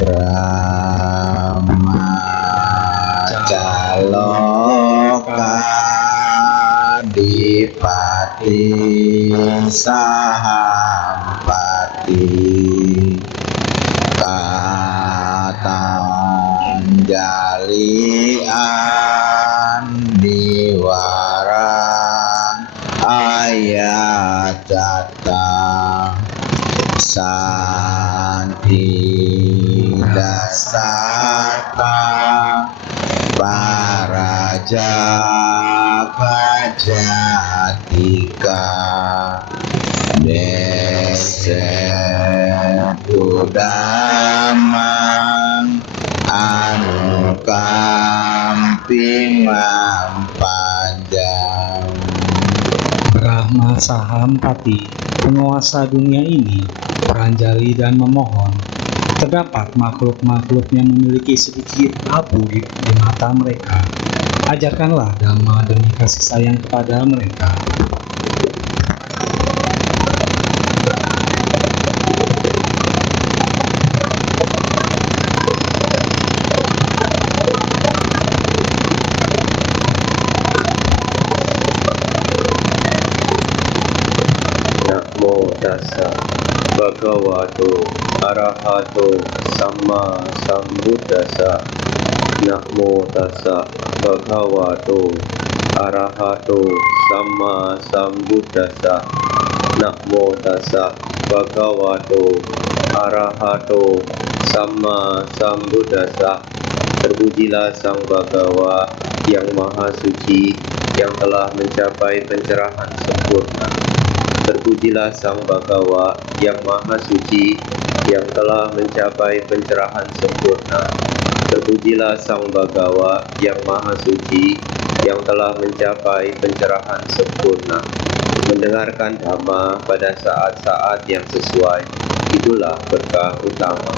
Brahmacaloka Dipati Sahampati Katanjalian Diwara Ayatata Santi Dasata Paraja Kajatika Desetudamang Anukamping panjang. Brahma Sahampati, penguasa dunia ini, beranjali dan memohon. Terdapat makhluk-makhluk yang memiliki sedikit abu di mata mereka. Ajarkanlah Dhamma demi kasih sayang kepada mereka. Namo tassa bhagavato arahato samma sambuddhassa. Namo tassa bhagavato arahato samma sambuddhassa. Namo tassa bhagavato arahato samma sambuddhassa. Terpujilah Sang Bhagawa yang Maha Suci, yang telah mencapai pencerahan sempurna. Terpujilah Sang Bhagawa yang Maha Suci, yang telah mencapai pencerahan sempurna. Terpujilah Sang Bhagawa yang Maha Suci, yang telah mencapai pencerahan sempurna. Mendengarkan Dhamma pada saat-saat yang sesuai, itulah berkah utama.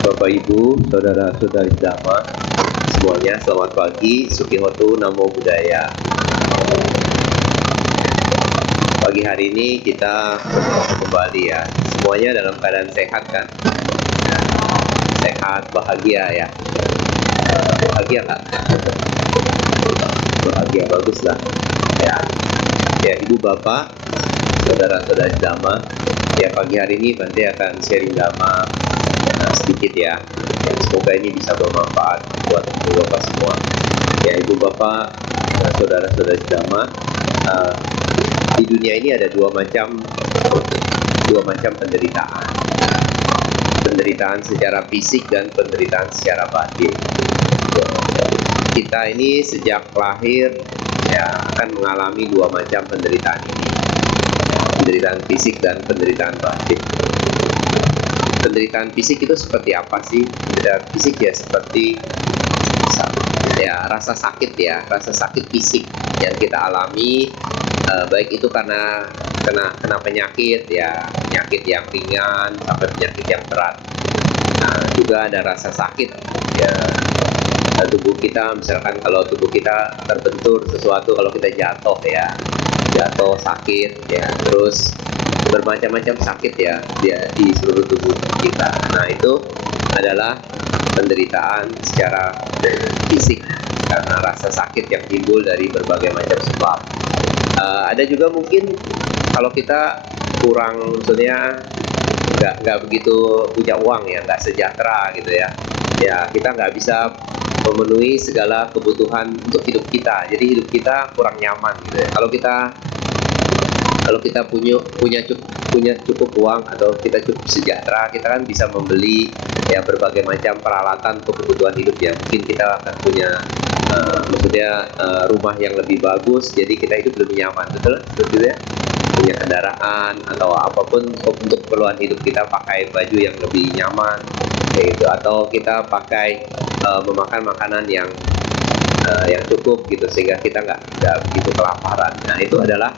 Bapak Ibu, saudara-saudari Dhamma semuanya, selamat pagi, Sukihotu, Namo Buddhaya. Pagi hari ini kita bertemu kembali ya. Semuanya dalam keadaan sehat kan? Sehat, bahagia ya. Bahagia kan? Bahagia, bagus lah. Ya, Ibu Bapak, saudara-saudari Dhamma, ya pagi hari ini Bante akan sharing Dhamma sedikit ya. Semoga ini bisa bermanfaat buat Ibu Bapak semua. Ya Ibu Bapak, saudara-saudari Dhamma, di dunia ini ada dua macam penderitaan. Penderitaan secara fisik dan penderitaan secara batin. Kita ini sejak lahir ya akan mengalami dua macam penderitaan ini. Penderitaan fisik dan penderitaan batin. Penderitaan fisik itu seperti apa sih? Penderitaan fisik ya seperti ya rasa sakit ya, rasa sakit fisik yang kita alami, baik itu karena kena penyakit ya, penyakit yang ringan sampai penyakit yang berat. Nah, juga ada rasa sakit ya, tubuh kita, misalkan kalau tubuh kita terbentur sesuatu, kalau kita jatuh sakit ya, terus bermacam-macam sakit ya di seluruh tubuh kita. Nah, itu adalah penderitaan secara fisik karena rasa sakit yang timbul dari berbagai macam sebab. Ada juga mungkin kalau kita kurang, maksudnya nggak begitu punya uang ya, nggak sejahtera gitu ya, kita nggak bisa memenuhi segala kebutuhan untuk hidup kita, jadi hidup kita kurang nyaman gitu ya. Kalau kita punya cukup uang atau kita cukup sejahtera, kita kan bisa membeli ya berbagai macam peralatan untuk kebutuhan hidup ya. Mungkin kita akan punya rumah yang lebih bagus, jadi kita hidup lebih nyaman, betul ya. Punya kendaraan atau apapun untuk keperluan hidup kita, pakai baju yang lebih nyaman kayak gitu, atau kita pakai memakan makanan yang cukup gitu sehingga kita nggak begitu kelaparan. Nah, itu adalah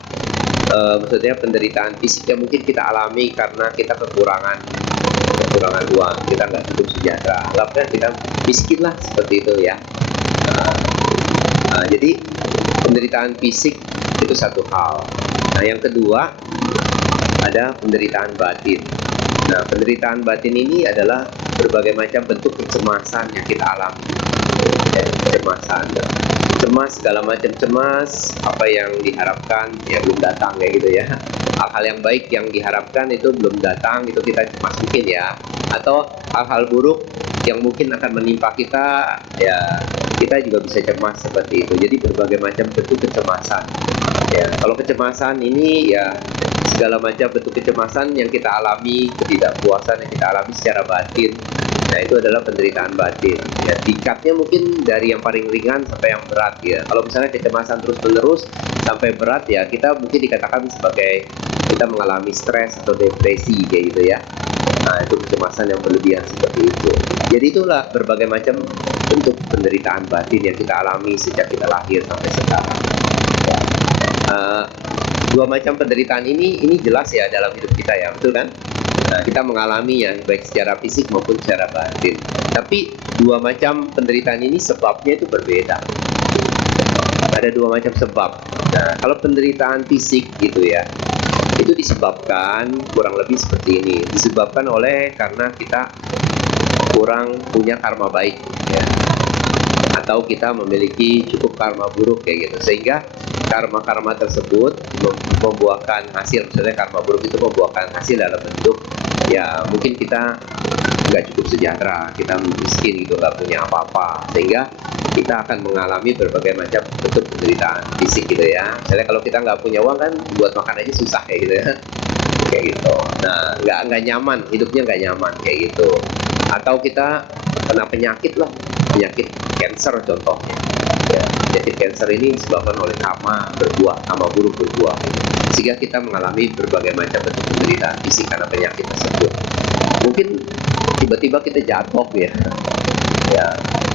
maksudnya penderitaan fisik yang mungkin kita alami karena kita kekurangan uang, kita nggak cukup sejahtera, anggapnya kita miskin lah seperti itu ya. Jadi penderitaan fisik itu Itu satu hal. Nah, yang kedua ada penderitaan batin. Nah, penderitaan batin ini adalah berbagai macam bentuk kecemasan yang kita alami. Ya, kecemasan, cemas, segala macam cemas, apa yang diharapkan ya belum datang kayak gitu ya. Hal-hal yang baik yang diharapkan itu belum datang, itu kita cemas mungkin ya. Atau hal-hal buruk yang mungkin akan menimpa kita, ya kita juga bisa cemas seperti itu. Jadi berbagai macam bentuk kecemasan. Ya, kalau kecemasan ini ya segala macam bentuk kecemasan yang kita alami, ketidakpuasan yang kita alami secara batin. Nah, itu adalah penderitaan batin. Ya, tingkatnya mungkin dari yang paling ringan sampai yang berat ya. Kalau misalnya kecemasan terus-menerus sampai berat ya, kita mungkin dikatakan sebagai kita mengalami stres atau depresi kayak gitu ya. Nah, itu kecemasan yang berlebihan seperti itu. Jadi itulah berbagai macam bentuk penderitaan batin yang kita alami sejak kita lahir sampai sekarang. Ya. Dua macam penderitaan ini jelas ya dalam hidup kita ya, betul kan? Nah, kita mengalaminya baik secara fisik maupun secara batin. Tapi dua macam penderitaan ini sebabnya itu berbeda. Ada dua macam sebab. Nah, kalau penderitaan fisik gitu ya, itu disebabkan kurang lebih seperti ini. Disebabkan oleh karena kita kurang punya karma baik ya. Atau kita memiliki cukup karma buruk kayak gitu, sehingga karma-karma tersebut membuahkan hasil. Misalnya karma buruk itu membuahkan hasil dalam bentuk ya mungkin kita nggak cukup sejahtera, kita miskin gitu, nggak punya apa-apa, sehingga kita akan mengalami berbagai macam bentuk penderitaan fisik gitu ya. Misalnya kalau kita nggak punya uang kan buat makan aja susah kayak gitu ya, kayak gitu. Nah, nggak nyaman, hidupnya nggak nyaman kayak gitu. Atau kita kena penyakit lah, penyakit cancer contohnya ya. Penyakit cancer ini disebabkan oleh karma berbuah, karma buruk berbuah gitu. Sehingga kita mengalami berbagai macam bentuk penderitaan fisik karena penyakit tersebut. Mungkin tiba-tiba kita jatuh ya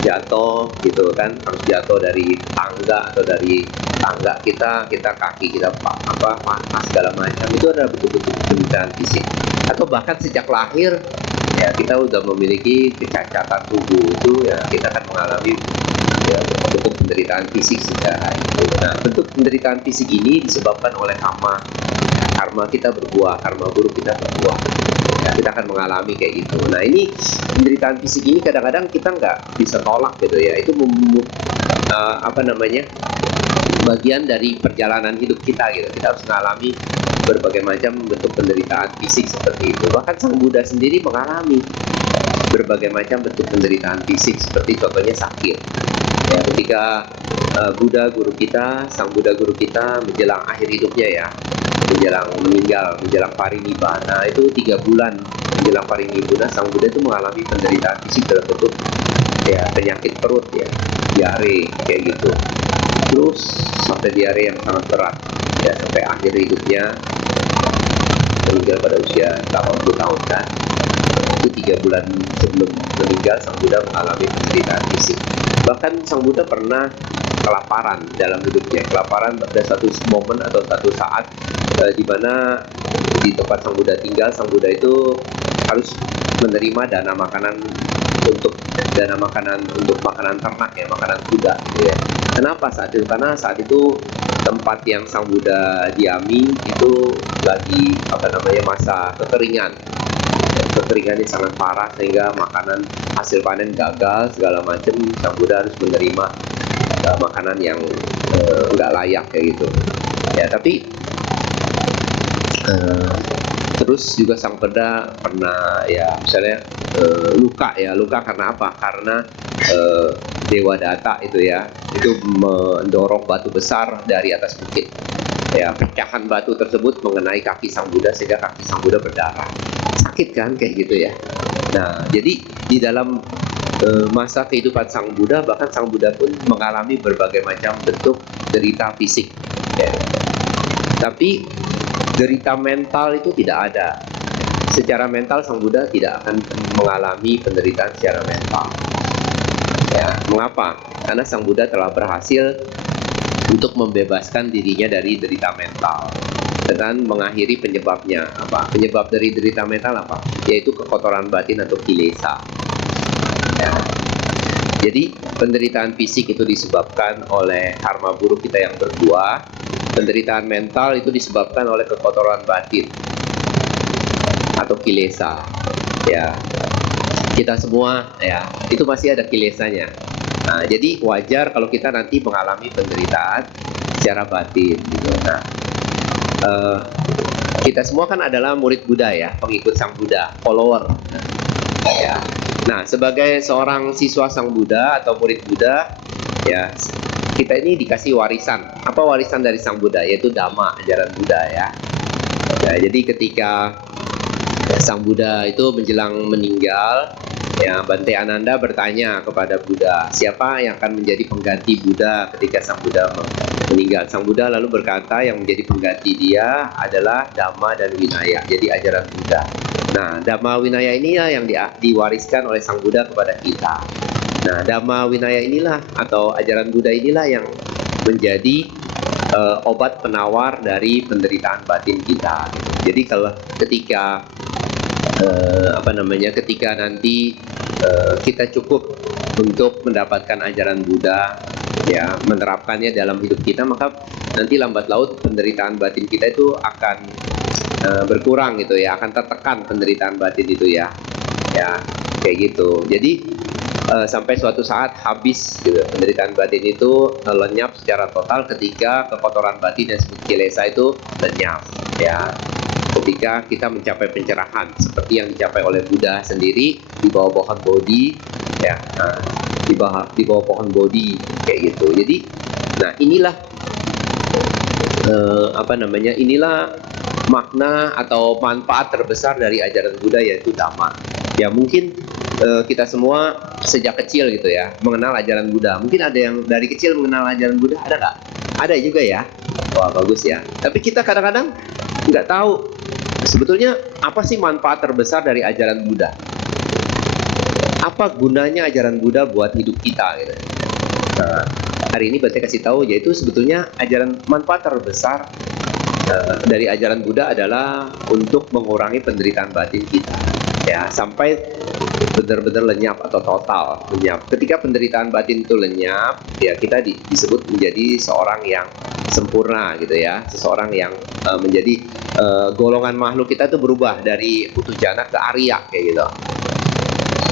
jatuh gitu kan, harus jatuh dari tangga atau dari tangga kita kaki kita patah segala macam, itu adalah bentuk-bentuk penderitaan fisik. Atau bahkan sejak lahir ya kita udah memiliki kecacatan tubuh, itu ya kita akan mengalami ya bentuk penderitaan fisik secara itu. Nah, bentuk penderitaan fisik ini disebabkan oleh karma kita berbuah, karma buruk kita berbuah ya, kita akan mengalami kayak gitu. Nah, ini penderitaan fisik ini kadang-kadang kita nggak bisa tolak gitu ya, itu bagian dari perjalanan hidup kita gitu. Kita harus mengalami berbagai macam bentuk penderitaan fisik seperti itu. Bahkan Sang Buddha sendiri mengalami berbagai macam bentuk penderitaan fisik, seperti contohnya sakit ya, ketika Sang Buddha guru kita menjelang akhir hidupnya ya, menjelang meninggal, menjelang parinibbana, itu 3 bulan menjelang parinibbana, Sang Buddha itu mengalami penderitaan fisik dalam bentuk ya penyakit perut ya, diare kayak gitu. Terus sampai diare yang sangat berat ya, sampai akhir hidupnya meninggal pada usia 80 tahun kan. Itu 3 bulan sebelum meninggal, Sang Buddha mengalami penderitaan fisik. Bahkan Sang Buddha pernah kelaparan dalam hidupnya. Kelaparan pada satu momen atau satu saat di mana di tempat Sang Buddha tinggal, Sang Buddha itu harus menerima dana makanan untuk makanan ternak ya, makanan kuda gitu ya. Kenapa saat itu? Karena saat itu tempat yang Sang Buddha diami itu lagi masa kekeringan. Kekeringannya sangat parah sehingga makanan hasil panen gagal segala macam. Sang Buddha harus menerima makanan yang nggak layak kayak gitu ya. Tapi terus juga Sang Buddha pernah ya misalnya luka karena apa? Karena Dewa Data itu mendorong batu besar dari atas bukit ya. Pecahan batu tersebut mengenai kaki Sang Buddha sehingga kaki Sang Buddha berdarah. Sakit kan kayak gitu ya. Nah, jadi di dalam masa kehidupan Sang Buddha, bahkan Sang Buddha pun mengalami berbagai macam bentuk derita fisik ya. Tapi derita mental itu tidak ada. Secara mental Sang Buddha tidak akan mengalami penderitaan secara mental ya. Mengapa? Karena Sang Buddha telah berhasil untuk membebaskan dirinya dari derita mental dengan mengakhiri penyebabnya. Apa? Penyebab dari derita mental apa? Yaitu kekotoran batin atau kilesa ya. Jadi penderitaan fisik itu disebabkan oleh karma buruk kita yang berbuah penderitaan mental itu disebabkan oleh kekotoran batin atau kilesa. Ya, kita semua ya itu masih ada kilesanya. Nah, jadi wajar kalau kita nanti mengalami penderitaan secara batin gitu. Nah, kita semua kan adalah murid Buddha ya, pengikut Sang Buddha, follower. Ya. Nah, sebagai seorang siswa Sang Buddha atau murid Buddha, ya kita ini dikasih warisan. Apa warisan dari Sang Buddha? Yaitu Dhamma, ajaran Buddha ya. Ya, jadi ketika Sang Buddha itu menjelang meninggal, ya Bante Ananda bertanya kepada Buddha, siapa yang akan menjadi pengganti Buddha ketika Sang Buddha meninggal? Sang Buddha lalu berkata yang menjadi pengganti dia adalah Dhamma dan Vinaya, jadi ajaran Buddha. Nah, Dhamma Vinaya inilah yang diwariskan oleh Sang Buddha kepada kita. Nah, Dhamma Vinaya inilah atau ajaran Buddha inilah yang menjadi obat penawar dari penderitaan batin kita. Jadi kalau ketika ketika nanti kita cukup untuk mendapatkan ajaran Buddha, ya menerapkannya dalam hidup kita, maka nanti lambat laut penderitaan batin kita itu akan berkurang gitu ya, akan tertekan penderitaan batin itu ya kayak gitu. Jadi sampai suatu saat habis gitu, penderitaan batin itu lenyap secara total ketika kekotoran batin yang disebut kilesa itu lenyap ya. Ketika kita mencapai pencerahan seperti yang dicapai oleh Buddha sendiri di bawah pohon Bodhi ya, di bawah pohon Bodhi kayak gitu. Jadi nah inilah inilah makna atau manfaat terbesar dari ajaran Buddha, yaitu Dhamma. Ya mungkin kita semua sejak kecil gitu ya mengenal ajaran Buddha. Mungkin ada yang dari kecil mengenal ajaran Buddha, ada nggak? Ada juga ya. Wah bagus ya. Tapi kita kadang-kadang nggak tahu sebetulnya apa sih manfaat terbesar dari ajaran Buddha. Apa gunanya ajaran Buddha buat hidup kita gitu. Nah, hari ini Bante kasih tahu, yaitu sebetulnya ajaran manfaat terbesar dari ajaran Buddha adalah untuk mengurangi penderitaan batin kita ya, sampai benar-benar lenyap atau total lenyap. Ketika penderitaan batin itu lenyap ya, kita disebut menjadi seorang yang sempurna gitu ya, seseorang yang menjadi golongan makhluk kita itu berubah dari Putujana ke Arya kayak gitu.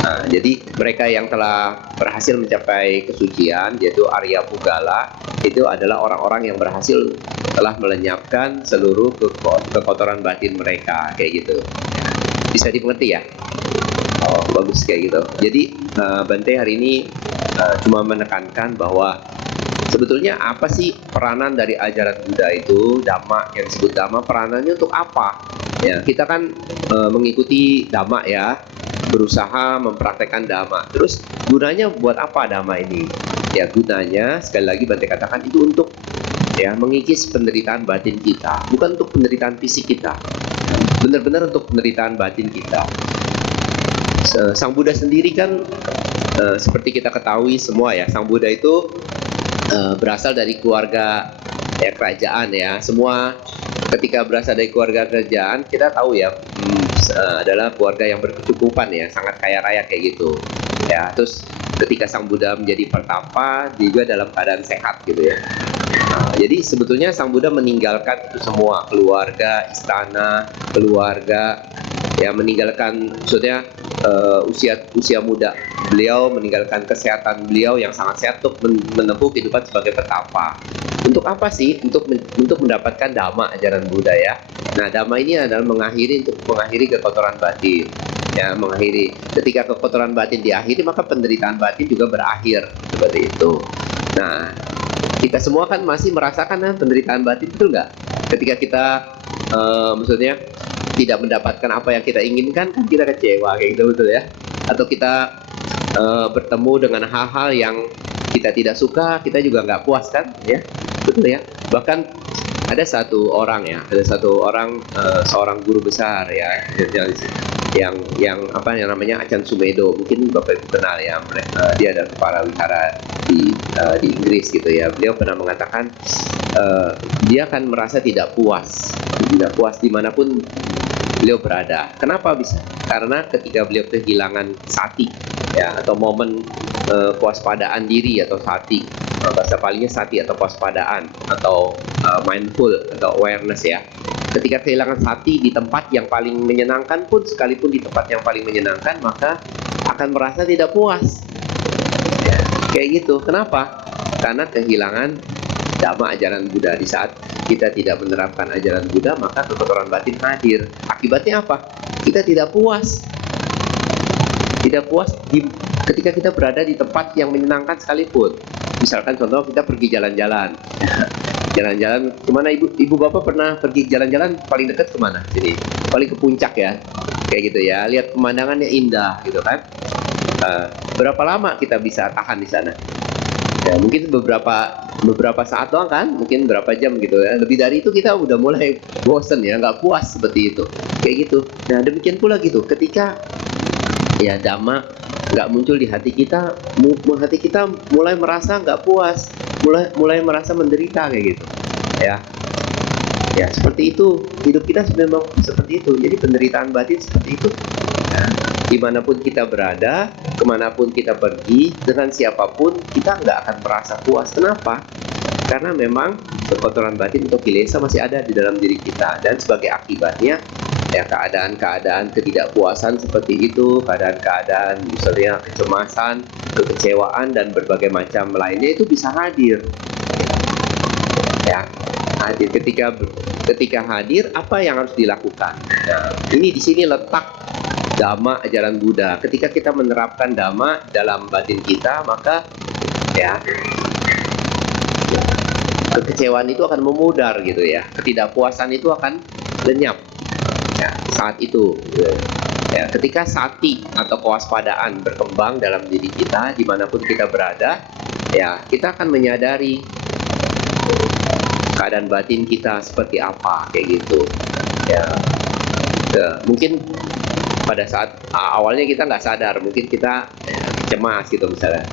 Nah, jadi mereka yang telah berhasil mencapai kesucian, yaitu Arya Pugala, itu adalah orang-orang yang berhasil telah melenyapkan seluruh kekotoran batin mereka kayak gitu. Bisa dimengerti ya? Oh, bagus kayak gitu. Jadi Bante hari ini cuma menekankan bahwa sebetulnya apa sih peranan dari ajaran Buddha itu, Dhamma, yang disebut Dhamma, peranannya untuk apa? Ya, kita kan mengikuti Dhamma ya, berusaha mempraktekkan Dhamma. Terus gunanya buat apa Dhamma ini? Ya gunanya, sekali lagi Bante katakan, itu untuk ya mengikis penderitaan batin kita, bukan untuk penderitaan fisik kita. Benar-benar untuk penderitaan batin kita. Sang Buddha sendiri kan seperti kita ketahui semua ya, Sang Buddha itu berasal dari keluarga ya kerajaan ya. Semua ketika berasal dari keluarga kerajaan, kita tahu ya adalah keluarga yang berkecukupan ya, sangat kaya raya kayak gitu ya. Terus ketika Sang Buddha menjadi pertapa, dia juga dalam keadaan sehat gitu ya. Jadi sebetulnya Sang Buddha meninggalkan itu semua, keluarga, istana, keluarga ya, meninggalkan maksudnya usia muda beliau, meninggalkan kesehatan beliau yang sangat sehat untuk menempuh kehidupan sebagai petapa. Untuk apa sih? Untuk mendapatkan Dhamma, ajaran Buddha ya. Nah, Dhamma ini adalah mengakhiri kekotoran batin. Ya, mengakhiri. Ketika kekotoran batin diakhiri, maka penderitaan batin juga berakhir seperti itu. Nah, kita semua kan masih merasakan penderitaan batin, betul nggak? Ketika kita maksudnya tidak mendapatkan apa yang kita inginkan, kan kita kecewa kayak gitu, betul ya? Atau kita bertemu dengan hal-hal yang kita tidak suka, kita juga nggak puas kan, ya? Betul ya? Bahkan ada satu orang seorang guru besar ya, yang namanya Achan Sumedo, mungkin Bapak Ibu kenal ya. Dia adalah kepala wihara di Inggris gitu ya. Beliau pernah mengatakan dia akan merasa tidak puas dimanapun beliau berada. Kenapa bisa? Karena ketika beliau kehilangan sati ya, atau momen kewaspadaan diri atau sati, bahasa palingnya sati atau kewaspadaan atau mindful atau awareness ya. Ketika kehilangan sati di tempat yang paling menyenangkan pun, sekalipun di tempat yang paling menyenangkan, maka akan merasa tidak puas. Ya, kayak gitu. Kenapa? Karena kehilangan dhamma ajaran Buddha. Di saat kita tidak menerapkan ajaran Buddha, maka kekotoran batin hadir. Akibatnya apa? Kita tidak puas. Tidak puas ketika kita berada di tempat yang menyenangkan sekalipun. Misalkan contoh kita pergi jalan-jalan. Jalan-jalan kemana ibu bapak pernah pergi jalan-jalan paling dekat kemana? Sini, paling ke puncak ya, kayak gitu ya. Lihat pemandangannya indah gitu kan. Berapa lama kita bisa tahan di sana? Ya, mungkin beberapa saat doang kan, mungkin berapa jam gitu ya. Lebih dari itu kita udah mulai bosen ya, nggak puas seperti itu, kayak gitu. Nah demikian pula gitu, ketika ya dhamma nggak muncul di hati kita, hati kita mulai merasa nggak puas, mulai merasa menderita kayak gitu, ya. Ya seperti itu, hidup kita memang seperti itu. Jadi penderitaan batin seperti itu. Nah, dimanapun kita berada, kemanapun kita pergi, dengan siapapun, kita nggak akan merasa puas. Kenapa? Karena memang kekotoran batin atau kilesa masih ada di dalam diri kita. Dan sebagai akibatnya, ya keadaan-keadaan ketidakpuasan seperti itu, keadaan-keadaan misalnya kecemasan, kekecewaan, dan berbagai macam lainnya itu bisa hadir. Ya, hadir. Ketika hadir, apa yang harus dilakukan? Nah, ini di sini letak dhamma ajaran Buddha. Ketika kita menerapkan dhamma dalam batin kita, maka ya kekecewaan itu akan memudar gitu ya. Ketidakpuasan itu akan lenyap. Ya, saat itu ya, ketika sati atau kewaspadaan berkembang dalam diri kita, dimanapun kita berada, ya kita akan menyadari keadaan batin kita seperti apa, kayak gitu ya. Mungkin pada saat awalnya kita nggak sadar, mungkin kita cemas gitu misalnya.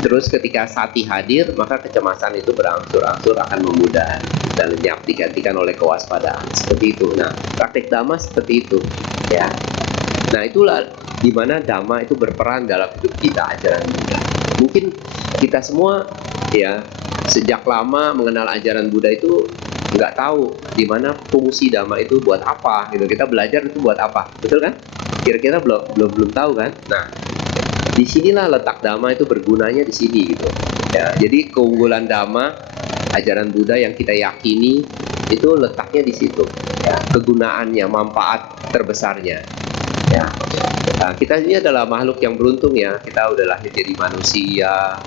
Terus ketika sati hadir, maka kecemasan itu berangsur-angsur akan memudar dan lenyap, digantikan oleh kewaspadaan. Seperti itu. Nah, praktek dhamma seperti itu ya. Nah, itulah dimana dhamma itu berperan dalam hidup kita, ajaran Buddha. Mungkin kita semua ya sejak lama mengenal ajaran Buddha itu nggak tahu di mana fungsi dhamma itu buat apa gitu. Kita belajar itu buat apa, betul kan? Kira-kira belum tahu kan? Nah, disinilah letak dhamma itu bergunanya di sini gitu. Ya, jadi keunggulan dhamma ajaran Buddha yang kita yakini itu letaknya di situ. Ya, kegunaannya, manfaat terbesarnya. Ya, nah, kita ini adalah makhluk yang beruntung ya. Kita udah lahir jadi manusia.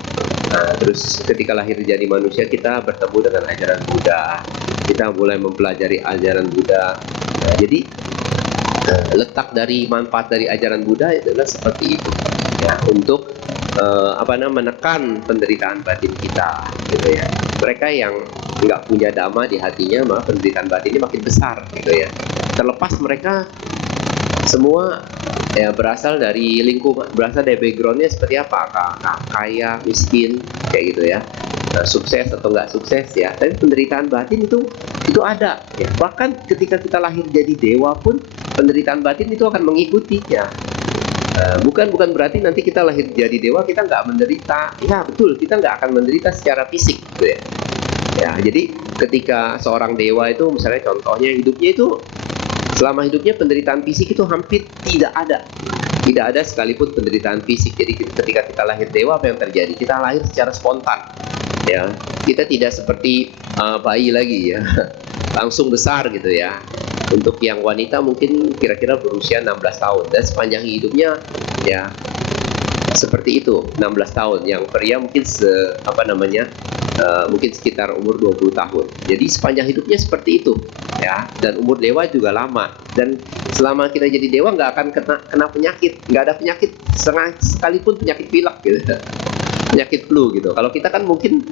Nah, terus ketika lahir jadi manusia kita bertemu dengan ajaran Buddha. Kita mulai mempelajari ajaran Buddha. Nah, jadi letak dari manfaat dari ajaran Buddha adalah seperti itu ya, untuk menekan penderitaan batin kita gitu ya. Mereka yang nggak punya dhamma di hatinya, maka penderitaan batinnya makin besar gitu ya. Terlepas mereka semua ya berasal dari lingkungan, berasal dari backgroundnya seperti apa, kaya, miskin, kayak gitu ya. Sukses atau nggak sukses ya, tapi penderitaan batin itu ada ya. Bahkan ketika kita lahir jadi dewa pun penderitaan batin itu akan mengikuti ya. Bukan berarti nanti kita lahir jadi dewa kita nggak menderita. Ya betul, kita nggak akan menderita secara fisik gitu ya. Ya, jadi ketika seorang dewa itu misalnya contohnya hidupnya itu, selama hidupnya penderitaan fisik itu hampir tidak ada. Tidak ada sekalipun penderitaan fisik. Jadi ketika kita lahir dewa, apa yang terjadi? Kita lahir secara spontan. Ya, kita tidak seperti bayi lagi ya, langsung besar gitu ya. Untuk yang wanita mungkin kira-kira berusia 16 tahun dan sepanjang hidupnya ya seperti itu, 16 tahun. Yang pria mungkin mungkin sekitar umur 20 tahun. Jadi sepanjang hidupnya seperti itu ya. Dan umur dewa juga lama. Dan selama kita jadi dewa nggak akan kena penyakit, nggak ada penyakit sekalipun penyakit pilek gitu, penyakit flu gitu. Kalau kita kan mungkin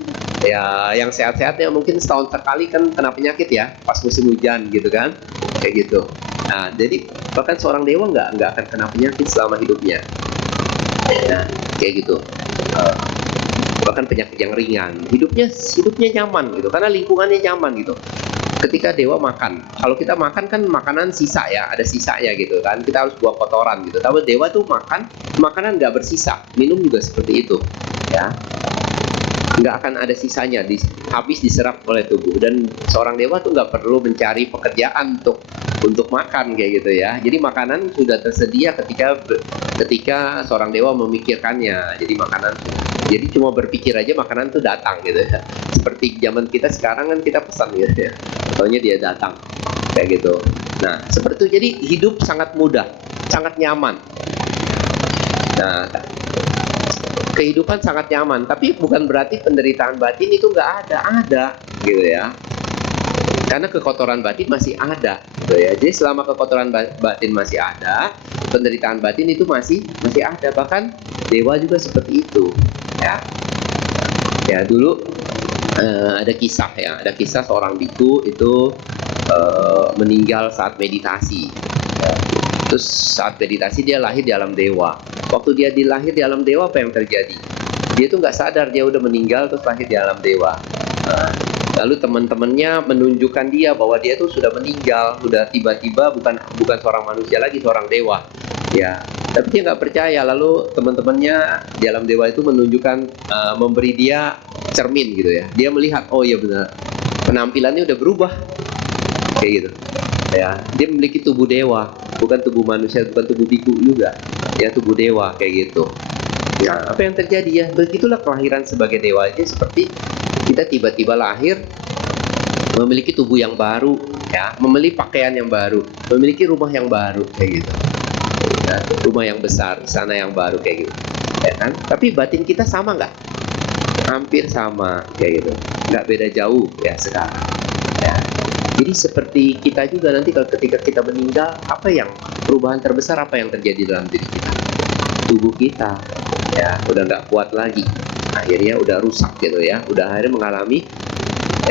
ya yang sehat-sehatnya mungkin setahun sekali kan kena penyakit ya, pas musim hujan gitu kan, kayak gitu. Nah, jadi bahkan seorang dewa nggak akan kena penyakit selama hidupnya. Nah, kayak gitu. Bahkan penyakit yang ringan, hidupnya nyaman gitu, karena lingkungannya nyaman gitu. Ketika dewa makan, kalau kita makan kan makanan sisa ya, ada sisanya gitu kan, kita harus buang kotoran gitu. Tapi dewa tuh makan makanan nggak bersisa, minum juga seperti itu ya. nggak akan ada sisanya, habis diserap oleh tubuh. Dan seorang dewa tuh nggak perlu mencari pekerjaan untuk makan kayak gitu ya. Jadi makanan sudah tersedia ketika seorang dewa memikirkannya. Jadi cuma berpikir aja makanan tuh datang gitu ya. Seperti zaman kita sekarang kan kita pesan gitu ya, soalnya dia datang kayak gitu. Nah seperti itu, jadi hidup sangat mudah, sangat nyaman. Nah kehidupan sangat nyaman, tapi bukan berarti penderitaan batin itu nggak ada gitu ya. Karena kekotoran batin masih ada gitu ya. Jadi selama kekotoran batin masih ada, penderitaan batin itu masih ada. Bahkan dewa juga seperti itu ya. Ya dulu ada kisah seorang biku itu meninggal saat meditasi. Terus saat meditasi dia lahir di alam dewa. Waktu dia dilahir di alam dewa, apa yang terjadi? Dia tuh nggak sadar dia udah meninggal terus lahir di alam dewa. Lalu teman-temannya menunjukkan dia bahwa dia tuh sudah meninggal, sudah tiba-tiba bukan seorang manusia lagi, seorang dewa. Ya, tapi dia nggak percaya. Lalu teman-temannya di alam dewa itu menunjukkan, memberi dia cermin gitu ya. Dia melihat, oh iya benar, penampilannya udah berubah kayak gitu. Ya, dia memiliki tubuh dewa, bukan tubuh manusia, bukan tubuh biku juga. Ya, tubuh dewa kayak gitu. Ya, apa yang terjadi ya? Begitulah kelahiran sebagai dewa. Jadi seperti kita tiba-tiba lahir memiliki tubuh yang baru, ya, memiliki pakaian yang baru, memiliki rumah yang baru kayak gitu. Ya, rumah yang besar, sana yang baru kayak gitu. Ya kan? Tapi batin kita sama nggak? Hampir sama kayak gitu. Nggak beda jauh ya sekarang. Ya. Jadi seperti kita juga nanti kalau ketika kita meninggal, perubahan terbesar apa yang terjadi dalam diri kita? Tubuh kita ya udah nggak kuat lagi, akhirnya udah rusak gitu ya, udah akhirnya mengalami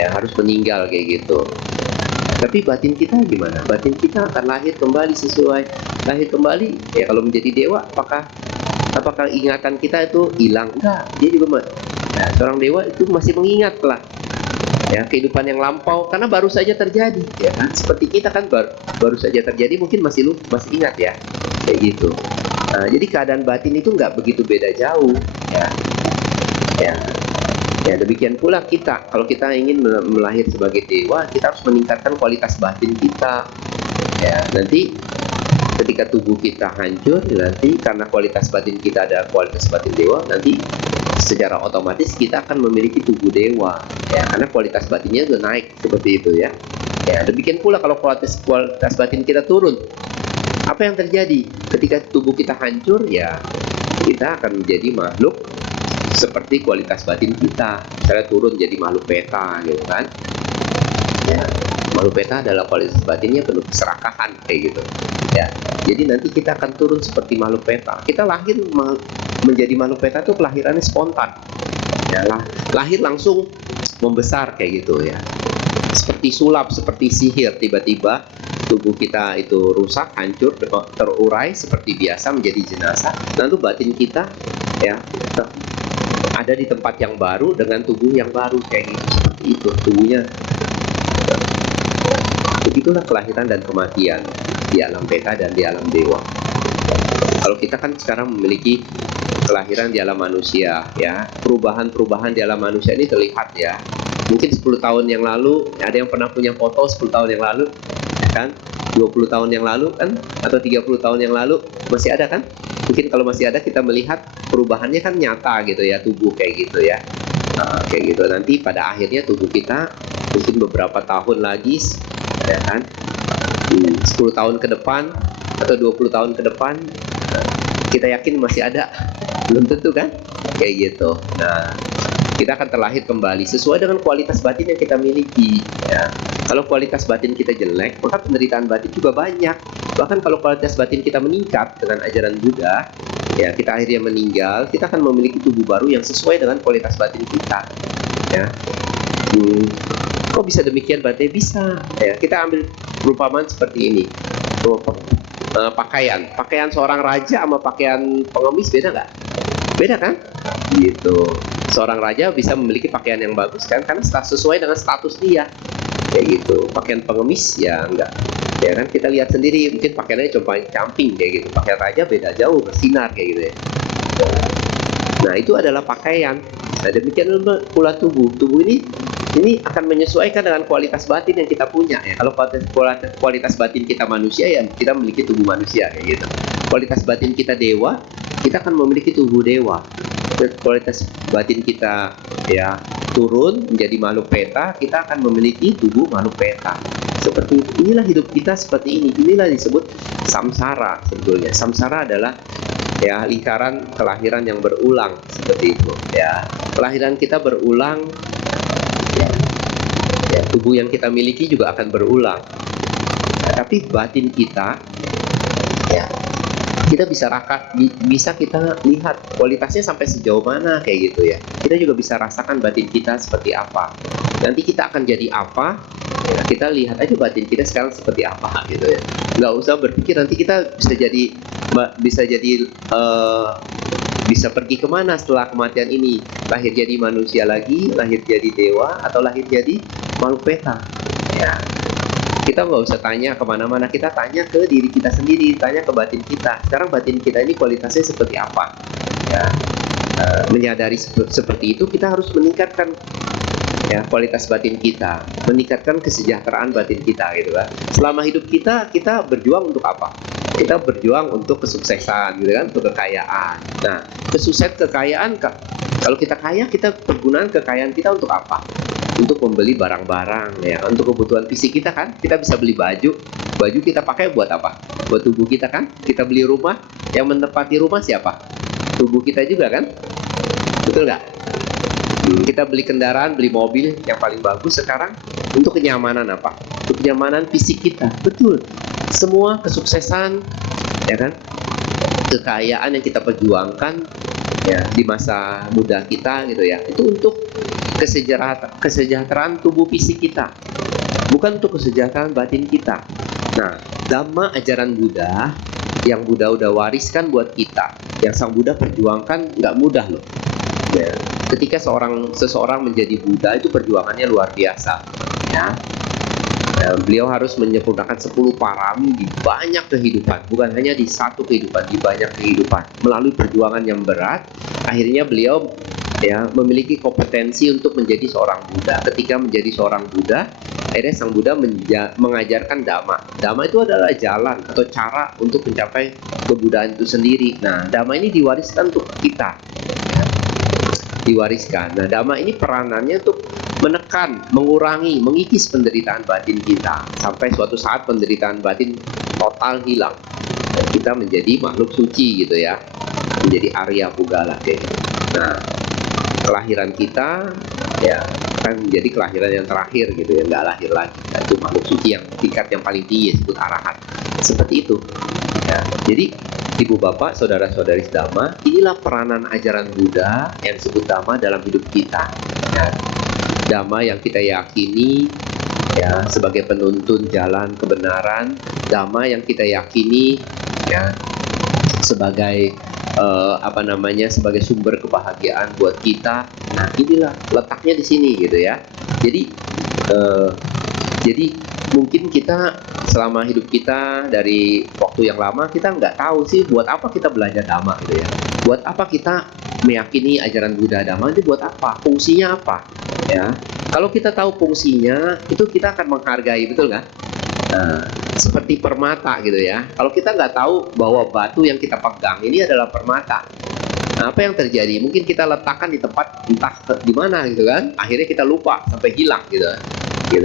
ya harus meninggal kayak gitu. Tapi batin kita gimana? Batin kita akan lahir kembali lahir kembali ya. Kalau menjadi dewa, apakah ingatan kita itu hilang? Enggak, dia juga seorang dewa itu masih mengingat lah ya kehidupan yang lampau, karena baru saja terjadi ya kan. Seperti kita kan baru saja terjadi, mungkin masih ingat ya kayak gitu. Nah, jadi keadaan batin itu nggak begitu beda jauh ya. Demikian pula kita, kalau kita ingin melahir sebagai dewa, kita harus meningkatkan kualitas batin kita ya. Nanti ketika tubuh kita hancur, nanti karena kualitas batin kita ada kualitas batin dewa, nanti secara otomatis kita akan memiliki tubuh dewa ya, karena kualitas batinnya sudah naik seperti itu ya. Ya, demikian pula kalau kualitas batin kita turun, apa yang terjadi ketika tubuh kita hancur ya, kita akan menjadi makhluk seperti kualitas batin kita. Misalnya turun jadi makhluk peta gitu kan ya. Makhluk peta adalah kualitas batinnya penuh keserakahan kayak gitu ya. Jadi nanti kita akan turun seperti makhluk peta. Kita lahir menjadi makhluk peta itu kelahirannya spontan ya, lahir langsung membesar kayak gitu ya, seperti sulap, seperti sihir. Tiba-tiba tubuh kita itu rusak, hancur, terurai seperti biasa menjadi jenazah. Lalu batin kita ya ada di tempat yang baru dengan tubuh yang baru kayak gitu. Itu tubuhnya. Begitulah kelahiran dan kematian di alam peta dan di alam dewa. Kalau kita kan sekarang memiliki kelahiran di alam manusia ya, perubahan di alam manusia ini terlihat ya. Mungkin 10 tahun yang lalu, ada yang pernah punya foto 10 tahun yang lalu ya kan, 20 tahun yang lalu kan, atau 30 tahun yang lalu, masih ada kan? Mungkin kalau masih ada, kita melihat perubahannya kan nyata gitu ya, tubuh kayak gitu ya. Kayak gitu. Nanti pada akhirnya tubuh kita mungkin beberapa tahun lagi ya kan, 10 tahun ke depan atau 20 tahun ke depan, kita yakin masih ada? Belum tentu kan? Kayak gitu. Nah, kita akan terlahir kembali sesuai dengan kualitas batin yang kita miliki ya. Kalau kualitas batin kita jelek, maka penderitaan batin juga banyak. Bahkan kalau kualitas batin kita meningkat dengan ajaran Buddha ya, kita akhirnya meninggal, kita akan memiliki tubuh baru yang sesuai dengan kualitas batin kita ya. Kok bisa demikian? Berarti bisa ya. Kita ambil perumpamaan seperti ini. Pakaian seorang raja sama pakaian pengemis beda nggak? Beda kan? Gitu. Seorang raja bisa memiliki pakaian yang bagus kan, karena sesuai dengan status dia kayak gitu. Pakaian pengemis ya enggak ya kan. Kita lihat sendiri, mungkin pakaiannya cuma camping kayak gitu. Pakaian raja beda jauh, bersinar kayak gitu ya. Nah, itu adalah pakaian Nah, demikian pula tubuh. Tubuh ini akan menyesuaikan dengan kualitas batin yang kita punya ya. Kalau kualitas batin kita manusia ya kita memiliki tubuh manusia kayak gitu. Kualitas batin kita dewa, kita akan memiliki tubuh dewa. Kualitas batin kita ya turun menjadi makhluk peta, kita akan memiliki tubuh makhluk peta. Seperti itu. Inilah hidup kita seperti ini. Inilah disebut samsara sebetulnya. Samsara adalah ya lingkaran kelahiran yang berulang seperti itu ya. Kelahiran kita berulang ya, tubuh yang kita miliki juga akan berulang. Tapi batin kita ya kita bisa kita lihat kualitasnya sampai sejauh mana kayak gitu ya. Kita juga bisa rasakan batin kita seperti apa. Nanti kita akan jadi apa ya, kita lihat aja batin kita sekarang seperti apa gitu ya. Nggak usah berpikir nanti kita bisa pergi kemana setelah kematian ini, lahir jadi manusia lagi, lahir jadi dewa, atau lahir jadi makhluk peta ya. Kita nggak usah tanya kemana-mana, kita tanya ke diri kita sendiri, tanya ke batin kita. Sekarang batin kita ini kualitasnya seperti apa ya. Menyadari seperti itu, kita harus meningkatkan ya kualitas batin kita, meningkatkan kesejahteraan batin kita gitu kan. Selama hidup kita berjuang untuk apa? Kita berjuang untuk kesuksesan gitu kan, untuk kekayaan. Nah, kekayaan, kalau kita kaya, kita pergunaan kekayaan kita untuk apa? Untuk membeli barang-barang ya, untuk kebutuhan fisik kita kan. Kita bisa beli baju kita pakai buat apa? Buat tubuh kita kan. Kita beli rumah, yang menempati rumah siapa? Tubuh kita juga kan, betul nggak? Kita beli kendaraan, beli mobil yang paling bagus sekarang untuk kenyamanan apa? Untuk kenyamanan fisik kita, betul. Semua kesuksesan ya kan, kekayaan yang kita perjuangkan ya di masa muda kita gitu ya, itu untuk kesejahteraan tubuh fisik kita, bukan untuk kesejahteraan batin kita. Nah, Dhamma ajaran Buddha yang Buddha udah wariskan buat kita, yang Sang Buddha perjuangkan nggak mudah loh ya. Ketika seseorang menjadi Buddha itu perjuangannya luar biasa ya. Beliau harus menyempurnakan 10 parami di banyak kehidupan, bukan hanya di satu kehidupan, di banyak kehidupan. Melalui perjuangan yang berat, akhirnya beliau ya memiliki kompetensi untuk menjadi seorang Buddha. Ketika menjadi seorang Buddha, akhirnya Sang Buddha mengajarkan Dhamma. Dhamma itu adalah jalan atau cara untuk mencapai kebudayaan itu sendiri. Nah, Dhamma ini diwariskan untuk kita. Diwariskan. Nah, Dhamma ini peranannya untuk menekan, mengurangi, mengikis penderitaan batin kita sampai suatu saat penderitaan batin total hilang dan kita menjadi makhluk suci gitu ya, menjadi Arya Pugala kayak gitu. Nah, kelahiran kita ya kan menjadi kelahiran yang terakhir gitu ya, nggak lahir lagi. Nah, itu makhluk suci yang tingkat yang paling tinggi disebut arahat. Seperti itu ya. Jadi Ibu bapak, saudara-saudari Dhamma, inilah peranan ajaran Buddha yang disebut Dhamma dalam hidup kita ya. Dhamma yang kita yakini ya sebagai penuntun jalan kebenaran, Dhamma yang kita yakini ya sebagai sebagai sumber kebahagiaan buat kita. Nah, inilah letaknya di sini gitu ya. Jadi mungkin kita selama hidup kita dari waktu yang lama kita nggak tahu sih buat apa kita belajar Dhamma gitu ya. Buat apa kita meyakini ajaran Buddha Dhamma itu buat apa? Fungsinya apa? Ya. Kalau kita tahu fungsinya, itu kita akan menghargai, betul nggak? Nah, seperti permata gitu ya. Kalau kita nggak tahu bahwa batu yang kita pegang ini adalah permata, nah, apa yang terjadi? Mungkin kita letakkan di tempat entah di mana gitu kan. Akhirnya kita lupa sampai hilang gitu.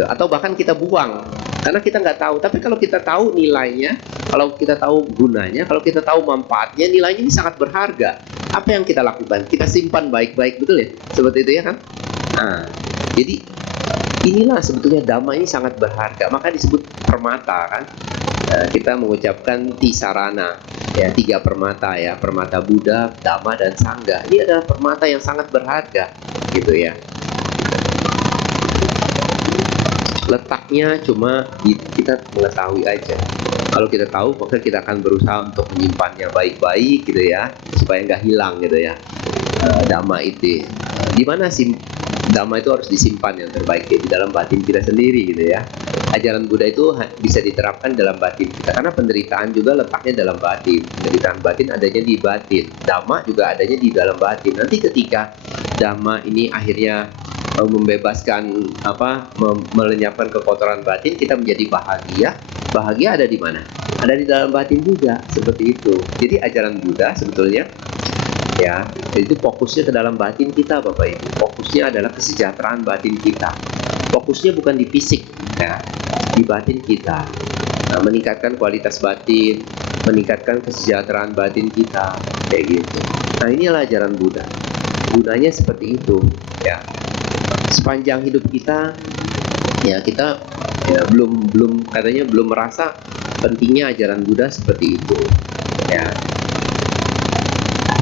Atau bahkan kita buang karena kita nggak tahu. Tapi kalau kita tahu nilainya, kalau kita tahu gunanya, kalau kita tahu manfaatnya, nilainya ini sangat berharga. Apa yang kita lakukan? Kita simpan baik-baik, betul ya? Seperti itu ya kan? Nah, jadi inilah sebetulnya Dhamma ini sangat berharga. Maka disebut permata kan? Kita mengucapkan Tisarana ya, 3 permata ya, permata Buddha, Dhamma dan Sangha. Ini adalah permata yang sangat berharga gitu ya. Letaknya cuma kita mengetahui aja. Kalau kita tahu, maka kita akan berusaha untuk menyimpannya baik-baik gitu ya, supaya nggak hilang gitu ya. Dhamma itu di mana sih? Dhamma itu harus disimpan yang terbaik di dalam batin kita sendiri gitu ya. Ajaran Buddha itu bisa diterapkan dalam batin kita, karena penderitaan juga letaknya dalam batin. Penderitaan batin adanya di batin. Dhamma juga adanya di dalam batin. Nanti ketika Dhamma ini akhirnya membebaskan melenyapkan kekotoran batin, kita menjadi bahagia. Bahagia ada di mana? Ada di dalam batin juga, seperti itu. Jadi ajaran Buddha sebetulnya ya, itu fokusnya ke dalam batin kita, Bapak Ibu. Fokusnya adalah kesejahteraan batin kita. Fokusnya bukan di fisik, ya, di batin kita. Nah, meningkatkan kualitas batin, meningkatkan kesejahteraan batin kita, kayak gitu. Nah, inilah ajaran Buddha. Gunanya seperti itu, ya. Sepanjang hidup kita, ya kita ya, belum katanya belum merasa pentingnya ajaran Buddha seperti itu, ya.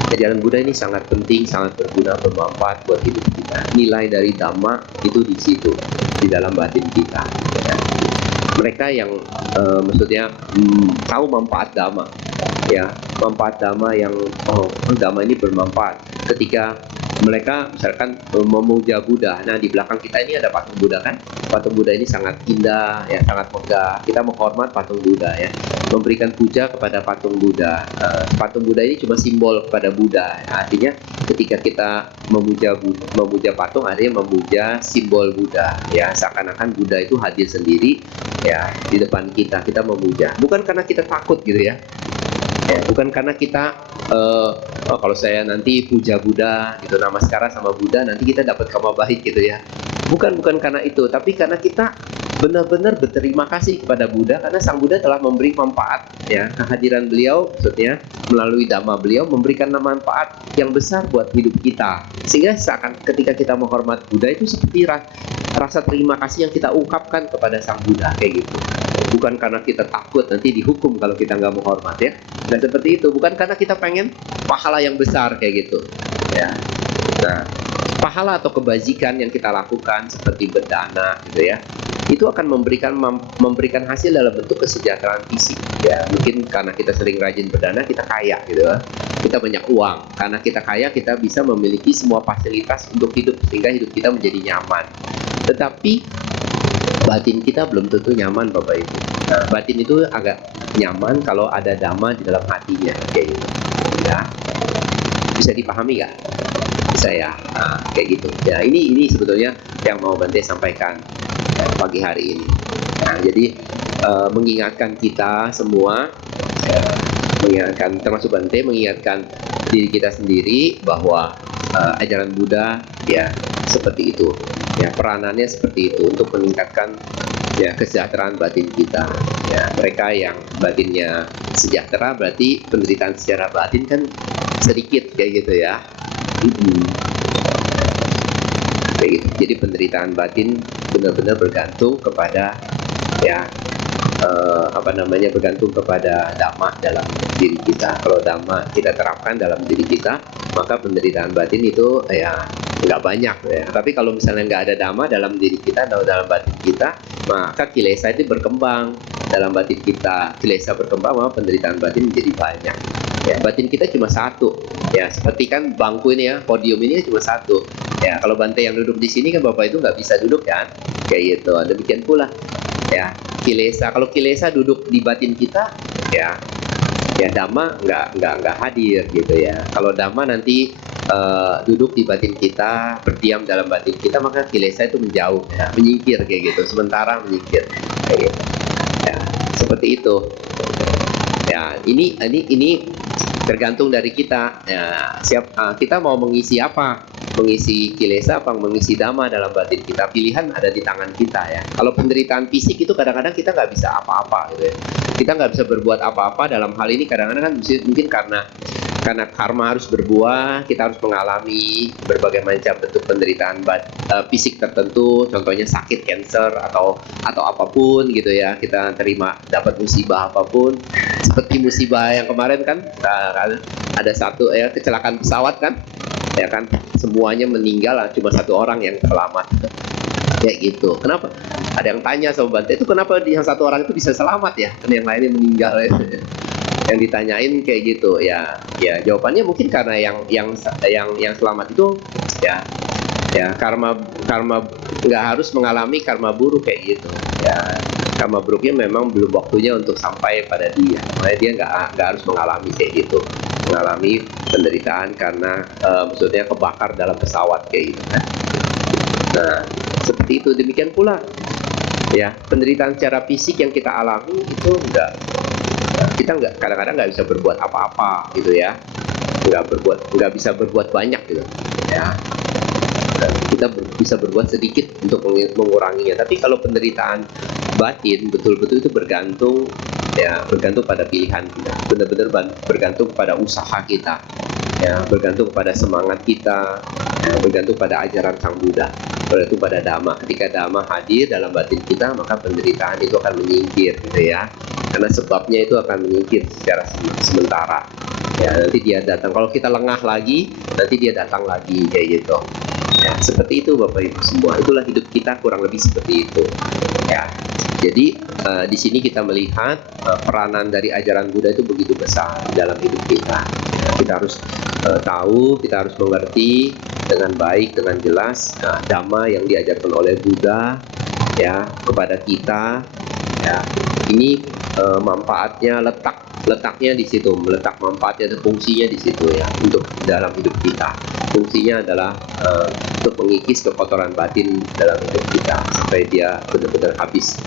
Ajaran Buddha ini sangat penting, sangat berguna, bermanfaat buat hidup kita. Nilai dari Dhamma itu di situ, di dalam batin kita. Ya. Mereka yang maksudnya tahu manfaat Dhamma, ya, manfaat Dhamma yang Dhamma ini bermanfaat. Ketika mereka misalkan memuja Buddha, nah di belakang kita ini ada patung Buddha kan? Patung Buddha ini sangat indah, ya, sangat megah. Kita menghormat patung Buddha, ya, memberikan puja kepada patung Buddha. Patung Buddha ini cuma simbol kepada Buddha. Artinya ketika kita memuja patung, artinya memuja simbol Buddha, ya, seakan-akan Buddha itu hadir sendiri, ya, di depan kita memuja. Bukan karena kita takut gitu ya. Ya, bukan karena kita kalau saya nanti puja Buddha gitu, namaskara sama Buddha, nanti kita dapat karma baik gitu ya. Bukan karena itu, tapi karena kita benar-benar berterima kasih kepada Buddha karena Sang Buddha telah memberi manfaat, ya. Kehadiran beliau maksudnya melalui Dhamma beliau memberikan manfaat yang besar buat hidup kita. Sehingga ketika kita menghormat Buddha itu seperti rasa terima kasih yang kita ungkapkan kepada Sang Buddha, kayak gitu. Bukan karena kita takut nanti dihukum kalau kita nggak menghormat, ya. Nah, seperti itu. Bukan karena kita pengen pahala yang besar, kayak gitu, ya. Nah, pahala atau kebajikan yang kita lakukan seperti berdana gitu ya, itu akan memberikan hasil dalam bentuk kesejahteraan fisik, ya. Mungkin karena kita sering rajin berdana, kita kaya gitu ya. Kita banyak uang. Karena kita kaya, kita bisa memiliki semua fasilitas untuk hidup sehingga hidup kita menjadi nyaman. Tetapi batin kita belum tentu nyaman, Bapak Ibu. Nah, batin itu agak nyaman kalau ada Dhamma di dalam hatinya, kayak gitu, ya. Bisa dipahami nggak? Bisa ya, nah, kayak gitu. Ya, ini sebetulnya yang mau Bante sampaikan pagi hari ini. Nah, jadi mengingatkan kita semua, mengingatkan termasuk Bante, mengingatkan diri kita sendiri bahwa ajaran Buddha ya seperti itu. Ya, peranannya seperti itu untuk meningkatkan ya kesejahteraan batin kita. Ya, mereka yang batinnya sejahtera berarti penderitaan secara batin kan sedikit, kayak gitu ya. Kayak gitu. Jadi penderitaan batin benar-benar bergantung kepada ya bergantung kepada Dhamma dalam diri kita. Kalau Dhamma kita terapkan dalam diri kita, maka penderitaan batin itu ya nggak banyak, ya. Tapi kalau misalnya nggak ada Dhamma dalam diri kita atau dalam batin kita, maka kilesa itu berkembang dalam batin kita. Kilesa berkembang, maka penderitaan batin menjadi banyak. Ya, batin kita cuma satu, ya, seperti kan bangku ini ya, podium ini cuma satu. Ya, kalau Bante yang duduk di sini kan Bapak itu nggak bisa duduk kan, kayak gitu. Demikian pula, ya, kilesa. Kalau kilesa duduk di batin kita, ya Dhamma nggak hadir gitu ya. Kalau Dhamma nanti duduk di batin kita, berdiam dalam batin kita, maka kilesa itu menjauh, ya, menyingkir, kayak gitu. Sementara menyingkir, kayak gitu. Ya, seperti itu. Ya, ini tergantung dari kita. Ya, kita mau mengisi apa? Mengisi kilesa apa mengisi Dhamma dalam batin kita? Pilihan ada di tangan kita, ya. Kalau penderitaan fisik itu kadang-kadang kita nggak bisa apa-apa gitu ya. Kita nggak bisa berbuat apa-apa dalam hal ini. Kadang-kadang kan mungkin karena karma harus berbuah, kita harus mengalami berbagai macam bentuk penderitaan fisik tertentu, contohnya sakit, kanker atau apapun gitu ya. Kita dapat musibah apapun, seperti musibah yang kemarin kan, ada satu kecelakaan pesawat kan, ya kan, semuanya meninggal, cuma satu orang yang selamat, kayak gitu. Kenapa? Ada yang tanya sama Bante, itu kenapa yang satu orang itu bisa selamat ya, dan yang lainnya meninggal ya? Yang ditanyain kayak gitu, ya jawabannya mungkin karena yang selamat itu ya karma nggak harus mengalami karma buruk, kayak gitu ya. Karma buruknya memang belum waktunya untuk sampai pada dia, makanya dia nggak harus mengalami kayak gitu. mengalami penderitaan karena maksudnya kebakar dalam pesawat kayak gitu kan. Nah, seperti itu. Demikian pula ya, penderitaan secara fisik yang kita alami itu kita kadang-kadang nggak bisa berbuat apa-apa gitu ya, nggak bisa berbuat banyak gitu ya. Kita bisa berbuat sedikit untuk menguranginya. Tapi kalau penderitaan batin betul-betul itu bergantung pada pilihan kita, benar-benar bergantung pada usaha kita ya, bergantung pada semangat kita ya, bergantung pada ajaran Sang Buddha, bergantung pada Dhamma. Ketika Dhamma hadir dalam batin kita, maka penderitaan itu akan menyingkir gitu ya, karena sebabnya itu akan menyingkir secara sementara ya. Nanti dia datang, kalau kita lengah lagi, nanti dia datang lagi kayak gitu ya. Seperti itu Bapak Ibu semua, itulah hidup kita kurang lebih seperti itu ya. Jadi di sini kita melihat peranan dari ajaran Buddha itu begitu besar dalam hidup kita. Kita harus tahu, kita harus mengerti dengan baik, dengan jelas Dhamma yang diajarkan oleh Buddha ya kepada kita ya. Ini manfaatnya letaknya di situ, letak manfaatnya dan fungsinya di situ ya, untuk dalam hidup kita. Fungsinya adalah untuk mengikis kekotoran batin dalam hidup kita sampai dia benar-benar habis.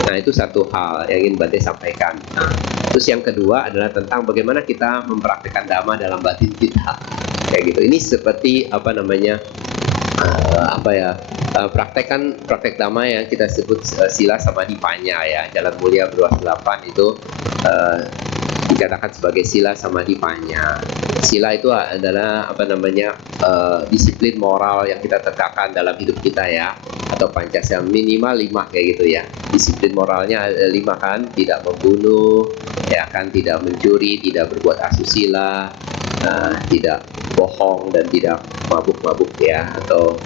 Nah, itu satu hal yang ingin Bante sampaikan. Nah, terus yang kedua adalah tentang bagaimana kita mempraktikkan Dhamma dalam batin kita kayak gitu. Ini seperti praktek Dhamma yang kita sebut sila samadhipanya ya. Jalan mulia berluas 8 itu dikatakan sebagai sila samadhipanya. Sila itu adalah disiplin moral yang kita tegakkan dalam hidup kita ya, atau Pancasila, minimal 5 kayak gitu ya. Disiplin moralnya 5 kan, tidak membunuh ya kan, tidak mencuri, tidak berbuat asusila, tidak bohong, dan tidak mabuk-mabuk ya, atau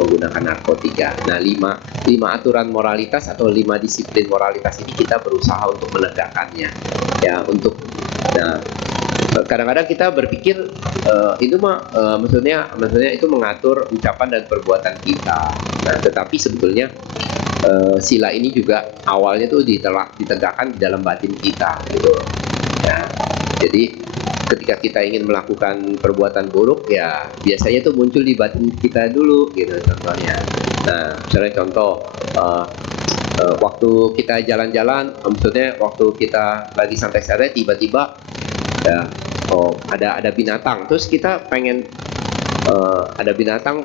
menggunakan narkotika. Nah, 5 aturan moralitas atau 5 disiplin moralitas ini kita berusaha untuk menegakkannya ya. Kadang-kadang kita berpikir itu maksudnya itu mengatur ucapan dan perbuatan kita. Nah, tetapi sebetulnya sila ini juga awalnya tuh ditegakkan di dalam batin kita gitu ya. Jadi ketika kita ingin melakukan perbuatan buruk ya, biasanya itu muncul di batin kita dulu gitu contohnya. Nah, misalnya contoh waktu kita jalan-jalan, maksudnya waktu kita lagi santai-santai, tiba-tiba ya, ada binatang, terus kita pengen ada binatang,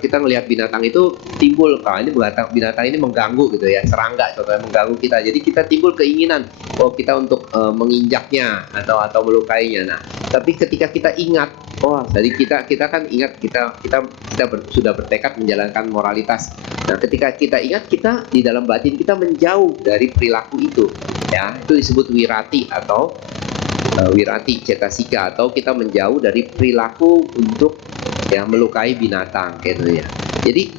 kita ngelihat binatang itu timbul, ini binatang ini mengganggu gitu ya, serangga contohnya mengganggu kita, jadi kita timbul keinginan kita untuk menginjaknya atau melukainya. Nah, tapi ketika kita ingat, tadi kita kan ingat kita sudah bertekad menjalankan moralitas. Nah, ketika kita ingat, kita di dalam batin kita menjauh dari perilaku itu ya, itu disebut wirati atau wirati cetasika, atau kita menjauh dari perilaku untuk ya melukai binatang gitu ya. Jadi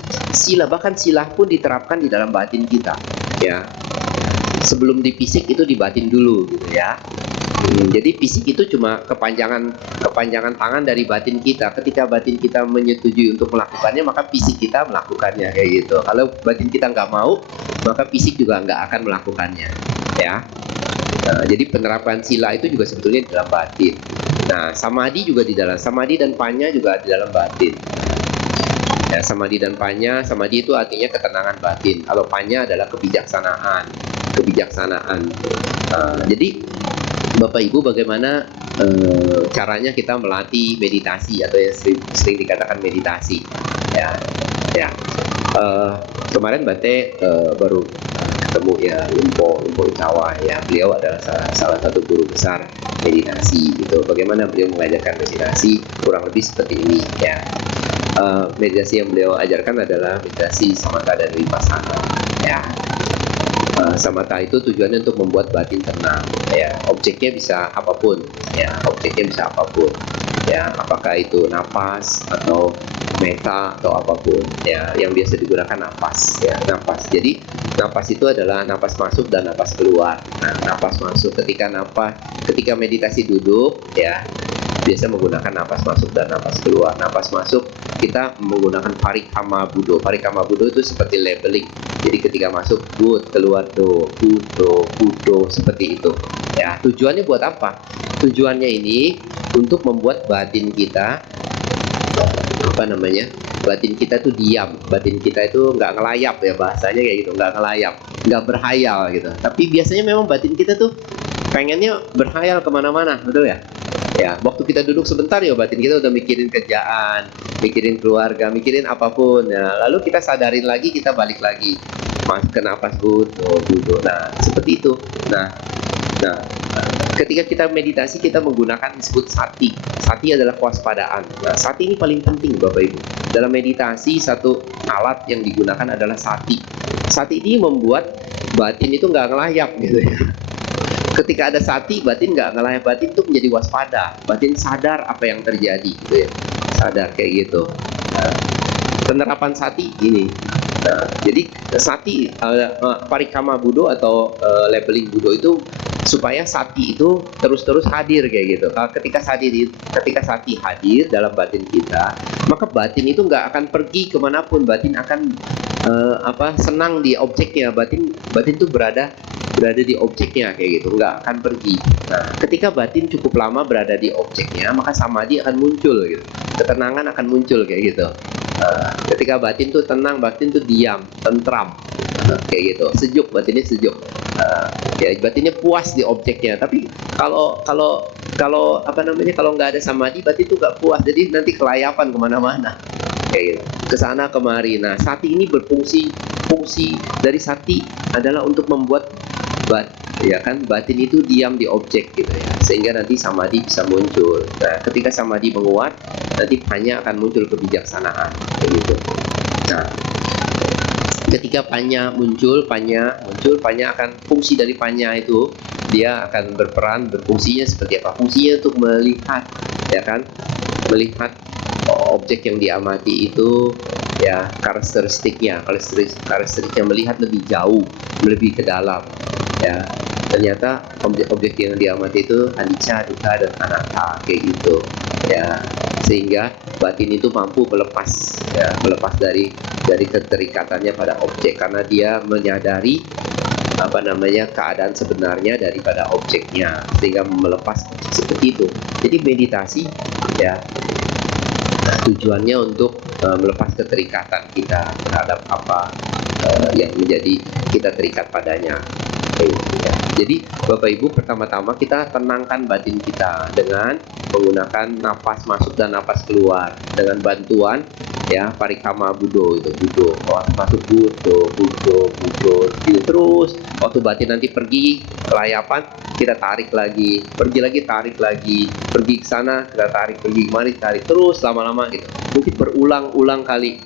bahkan sila pun diterapkan di dalam batin kita ya. Sebelum di fisik itu di batin dulu gitu ya. Jadi fisik itu cuma kepanjangan tangan dari batin kita. Ketika batin kita menyetujui untuk melakukannya, maka fisik kita melakukannya kayak gitu. Kalau batin kita nggak mau, maka fisik juga nggak akan melakukannya ya. Nah, jadi penerapan sila itu juga sebetulnya di dalam batin. Nah, samadhi juga di dalam, samadhi dan panya juga di dalam batin. Ya, samadhi dan panya, samadhi itu artinya ketenangan batin. Kalau panya adalah kebijaksanaan. Jadi Bapak Ibu, bagaimana caranya kita melatih meditasi atau yang sering dikatakan meditasi? Ya. Kemarin Bante baru ketemu ya Lumpo Cawa ya. Beliau adalah salah satu guru besar meditasi gitu. Bagaimana beliau mengajarkan meditasi? Kurang lebih seperti ini ya. Meditasi yang beliau ajarkan adalah meditasi samatha dan vipassana ya. Samatha itu tujuannya untuk membuat batin tenang ya. Objeknya bisa apapun ya, apakah itu napas atau meta atau apapun ya, yang biasa digunakan napas ya, napas. Jadi napas itu adalah napas masuk dan napas keluar. Nah, napas masuk ketika meditasi duduk ya, biasa menggunakan napas masuk dan napas keluar. Napas masuk kita menggunakan parikama budo. Parikama budo itu seperti labeling. Jadi ketika masuk bud, keluar do, budo seperti itu. Ya, tujuannya buat apa? Tujuannya ini untuk membuat batin kita batin kita tuh diam, batin kita itu nggak ngelayap ya, bahasanya kayak gitu, nggak ngelayap, nggak berhayal gitu. Tapi biasanya memang batin kita tuh pengennya berhayal kemana-mana, betul ya? Ya, waktu kita duduk sebentar ya batin kita udah mikirin kerjaan, mikirin keluarga, mikirin apapun. Ya, lalu kita sadarin lagi, kita balik lagi, ke napas budo. Nah, seperti itu. Nah, ketika kita meditasi kita menggunakan disebut sati. Sati adalah kewaspadaan. Nah, sati ini paling penting Bapak Ibu. Dalam meditasi satu alat yang digunakan adalah sati. Sati ini membuat batin itu nggak ngelayap gitu ya. Ketika ada sati, batin nggak ngelayap, batin itu menjadi waspada. Batin sadar apa yang terjadi gitu ya. Sadar kayak gitu. Nah, penerapan sati ini. Nah, jadi sati parikama budo atau labeling budo itu supaya sati itu terus-terus hadir kayak gitu. Ketika sati hadir dalam batin kita, maka batin itu nggak akan pergi kemanapun. Batin akan senang di objeknya. Batin itu berada di objeknya kayak gitu, nggak akan pergi. Nah, ketika batin cukup lama berada di objeknya, maka samadhi akan muncul gitu. Ketenangan akan muncul kayak gitu. Ketika batin tuh tenang, batin tuh diam, tentram, kayak gitu, sejuk, batinnya sejuk, ya batinnya puas di objeknya. Tapi kalau nggak ada samadhi, batin tuh nggak puas, jadi nanti kelayapan kemana-mana, kayak gitu, kesana kemari. Nah, sati ini fungsi dari sati adalah untuk membuat batin itu diam di objek gitu ya, sehingga nanti samadhi bisa muncul. Nah, ketika samadhi menguat, nanti panya akan muncul kebijaksanaan begitu. Nah, ketika panya muncul akan fungsi dari panya itu, dia akan berfungsinya seperti apa? Fungsinya untuk melihat, ya kan? Melihat objek yang diamati itu ya, karakteristiknya melihat lebih jauh, lebih ke dalam. Ya, ternyata objek yang diamati itu anicca, dukkha, dan anatta kayak gitu. Ya, sehingga batin itu mampu melepas dari keterikatannya pada objek, karena dia menyadari keadaan sebenarnya daripada objeknya, sehingga melepas seperti itu. Jadi meditasi ya, tujuannya untuk melepas keterikatan kita terhadap apa yang menjadi kita terikat padanya. Ya. Jadi Bapak Ibu, pertama-tama kita tenangkan batin kita dengan menggunakan napas masuk dan napas keluar dengan bantuan ya parikama budo itu budo. Masuk budo gitu. Terus waktu batin nanti pergi kelayapan, kita tarik lagi, pergi lagi, tarik lagi, pergi ke sana, kita tarik, pergi kemari, tarik, terus lama-lama gitu. Mungkin berulang-ulang kali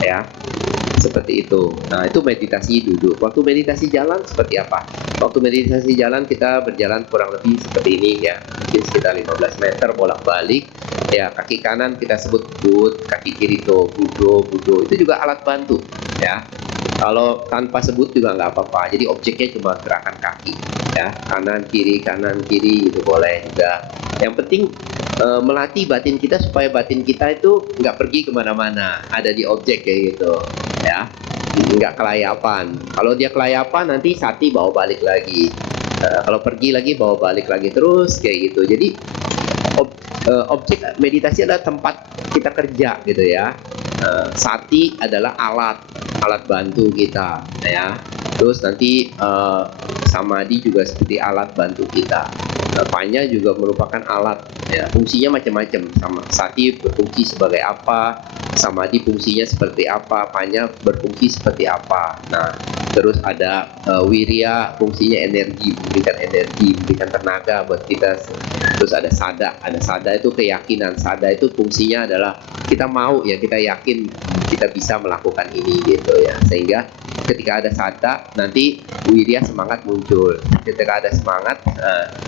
ya, seperti itu. Nah, itu meditasi duduk. Waktu meditasi jalan seperti apa? Waktu meditasi jalan kita berjalan kurang lebih seperti ini ya, mungkin sekitar 15 meter bolak-balik ya. Kaki kanan kita sebut bud, kaki kiri itu budo. Itu juga alat bantu ya. Kalau tanpa sebut juga nggak apa-apa. Jadi objeknya cuma gerakan kaki ya, kanan kiri itu boleh juga. Yang penting melatih batin kita supaya batin kita itu nggak pergi kemana-mana, ada di objek kayak gitu ya, nggak kelayapan. Kalau dia kelayapan nanti sati bawa balik lagi, kalau pergi lagi bawa balik lagi, terus kayak gitu. Jadi objek meditasi adalah tempat kita kerja gitu ya. Sati adalah alat bantu kita ya. Terus nanti samadhi juga seperti alat bantu kita. Panya juga merupakan alat ya, fungsinya macam-macam. Sati berfungsi sebagai apa, samadhi fungsinya seperti apa, panya berfungsi seperti apa. Nah, terus ada wirya, fungsinya energi, memberikan tenaga buat kita. Terus ada sada itu keyakinan. Sada itu fungsinya adalah kita mau ya, kita yakin kita bisa melakukan ini gitu ya, sehingga ketika ada sada nanti wirya, semangat muncul. Ketika ada semangat,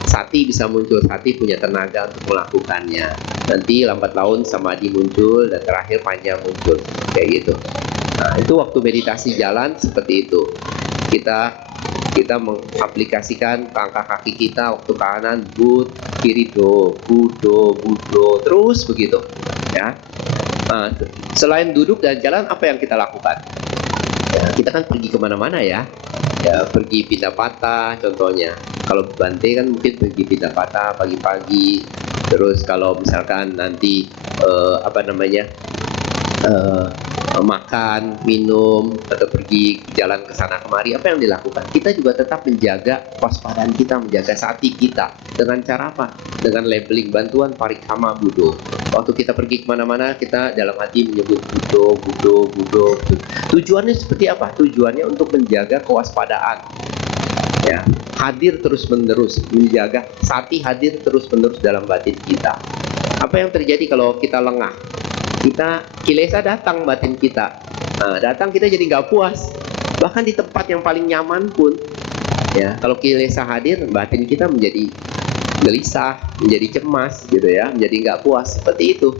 sati bisa muncul, sati punya tenaga untuk melakukannya. Nanti lambat laun samadhi muncul, dan terakhir panya muncul kayak gitu. Nah, itu waktu meditasi jalan seperti itu. Kita kita mengaplikasikan langkah kaki kita, waktu kanan but, kiri do, budo, budo, terus begitu ya. Selain duduk dan jalan, apa yang kita lakukan? Ya, kita kan pergi kemana-mana ya, pergi pindah patah contohnya. Kalau Bante kan mungkin pergi pindah patah pagi-pagi. Terus kalau misalkan nanti makan, minum, atau pergi jalan ke sana kemari, apa yang dilakukan? Kita juga tetap menjaga kewaspadaan kita, menjaga sati kita. Dengan cara apa? Dengan labeling bantuan parikama budo. Waktu kita pergi kemana-mana, kita dalam hati menyebut budo, budo, budo. Tujuannya seperti apa? Tujuannya untuk menjaga kewaspadaan. Ya, hadir terus-menerus, menjaga sati hadir terus-menerus dalam batin kita. Apa yang terjadi kalau kita lengah? Kita kilesa datang batin kita, datang kita jadi nggak puas, bahkan di tempat yang paling nyaman pun ya, kalau kilesa hadir batin kita menjadi gelisah, menjadi cemas gitu ya, menjadi nggak puas seperti itu.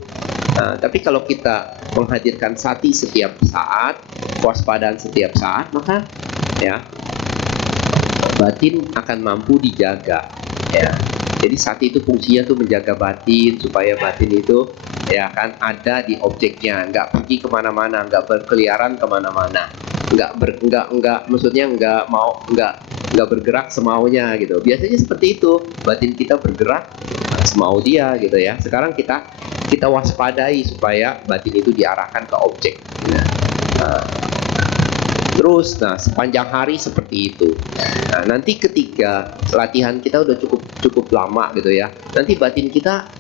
Tapi kalau kita menghadirkan sati setiap saat, kewaspadaan setiap saat, maka ya batin akan mampu dijaga ya. Jadi sati itu fungsinya tuh menjaga batin, supaya batin itu ya kan ada di objeknya, nggak pergi kemana-mana, nggak berkeliaran kemana-mana, maksudnya nggak bergerak semaunya gitu. Biasanya seperti itu, batin kita bergerak semau dia gitu ya. Sekarang kita waspadai supaya batin itu diarahkan ke objek. Terus, sepanjang hari seperti itu. Nanti ketika latihan kita udah cukup lama gitu ya, nanti batin kita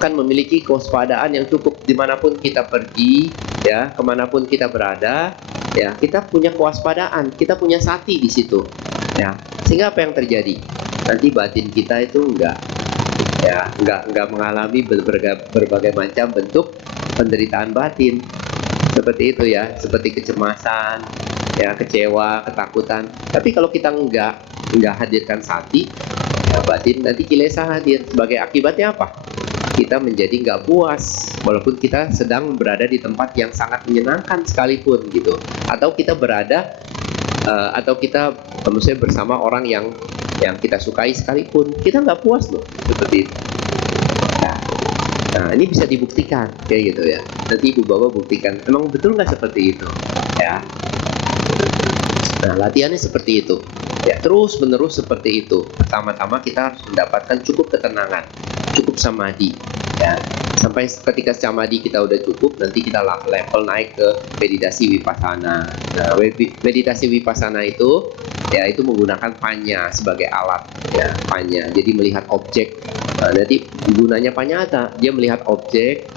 akan memiliki kewaspadaan yang cukup dimanapun kita pergi, ya, kemanapun kita berada, ya, kita punya kewaspadaan, kita punya sati di situ, ya. Sehingga apa yang terjadi? Nanti batin kita itu nggak mengalami berbagai macam bentuk penderitaan batin. Seperti itu ya, seperti kecemasan, ya, kecewa, ketakutan. Tapi kalau kita nggak hadirkan sati, ya, batin nanti kilesa hadir. Sebagai akibatnya apa? Kita menjadi nggak puas, walaupun kita sedang berada di tempat yang sangat menyenangkan sekalipun gitu. Atau kita maksudnya bersama orang yang kita sukai sekalipun, kita nggak puas loh, seperti itu. Nah, ini bisa dibuktikan kayak gitu ya. Nanti Ibu Bapak buktikan, emang betul nggak seperti itu ya. Nah, latihannya seperti itu ya, terus menerus seperti itu. Pertama-tama kita harus mendapatkan cukup ketenangan, cukup samadhi ya. Sampai ketika samadhi kita udah cukup, nanti kita level naik ke meditasi vipassana. Nah, meditasi vipassana itu ya, itu menggunakan panya sebagai alat ya, panya. Jadi melihat objek. Nanti gunanya panya apa? Dia melihat objek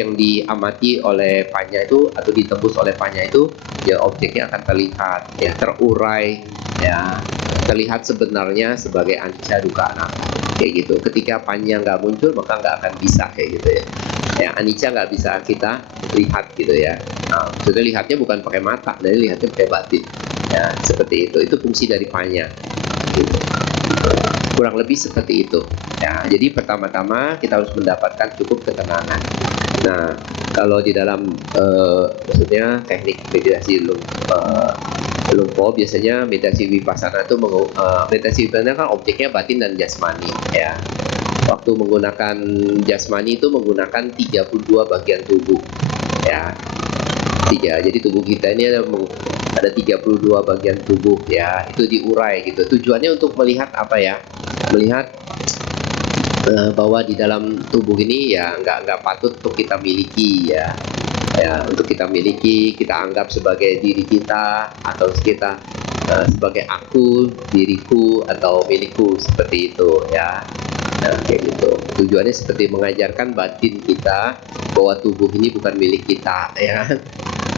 yang diamati oleh panya itu atau ditembus oleh panya itu, ya objeknya akan terlihat ya, terurai ya, terlihat sebenarnya sebagai anicca dukkha anatta kayak gitu. Ketika panya nggak muncul, maka nggak akan bisa kayak gitu ya. Ya, anicca nggak bisa kita lihat gitu ya. Maksudnya lihatnya bukan pakai mata, dari lihatnya pakai batin ya, seperti itu. Itu fungsi dari panya gitu. Kurang lebih seperti itu ya. Jadi pertama-tama kita harus mendapatkan cukup ketenangan. Nah, kalau di dalam maksudnya teknik meditasi Lumpo, biasanya meditasi vipassana itu meditasi vipassana kan objeknya batin dan jasmani ya. Waktu menggunakan jasmani itu menggunakan 32 bagian tubuh ya. Jadi tubuh kita ini ada 32 bagian tubuh ya, itu diurai gitu. Tujuannya untuk melihat apa ya? Melihat bahwa di dalam tubuh ini ya nggak patut untuk kita miliki ya. Ya, untuk kita miliki, kita anggap sebagai diri kita, atau kita sebagai aku, diriku, atau milikku, seperti itu ya. Nah, kayak gitu. Tujuannya seperti mengajarkan batin kita bahwa tubuh ini bukan milik kita ya.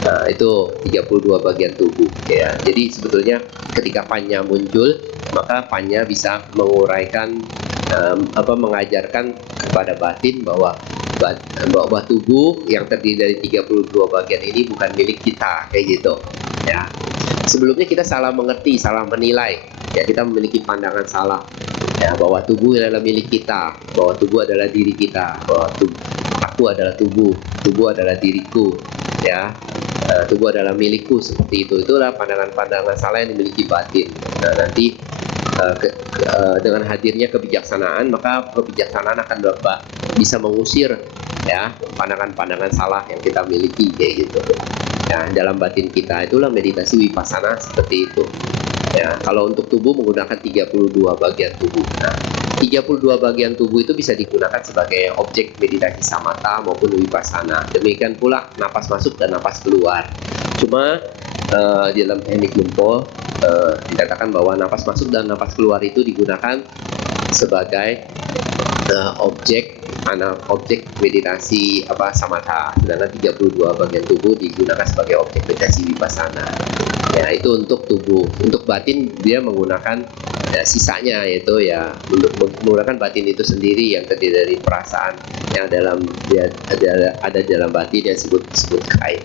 Nah, itu 32 bagian tubuh ya. Jadi sebetulnya ketika panya muncul, maka panya bisa menguraikan mengajarkan kepada batin bahwa tubuh yang terdiri dari 32 bagian ini bukan milik kita kayak gitu ya. Sebelumnya kita salah mengerti, salah menilai ya, kita memiliki pandangan salah ya, bahwa tubuh adalah milik kita, bahwa tubuh adalah diri kita, bahwa aku adalah tubuh adalah diriku ya. tubuh adalah milikku, seperti itu. Itulah pandangan-pandangan salah yang dimiliki batin. Nah, nanti dengan hadirnya kebijaksanaan, maka kebijaksanaan akan bisa mengusir ya pandangan-pandangan salah yang kita miliki kayak gitu. Ya, dalam batin kita itulah meditasi vipassana seperti itu. Ya, kalau untuk tubuh menggunakan 32 bagian tubuh. Nah, 32 bagian tubuh itu bisa digunakan sebagai objek meditasi samatha maupun vipassana. Demikian pula napas masuk dan napas keluar. Cuma di dalam teknik Lumpo dikatakan bahwa napas masuk dan napas keluar itu digunakan sebagai objek meditasi samatha, sedangkan 32 bagian tubuh digunakan sebagai objek meditasi vipassana. Ya, itu untuk tubuh. Untuk batin dia menggunakan sisanya, yaitu ya menggunakan batin itu sendiri yang terdiri dari perasaan yang ada dalam batin yang disebut kai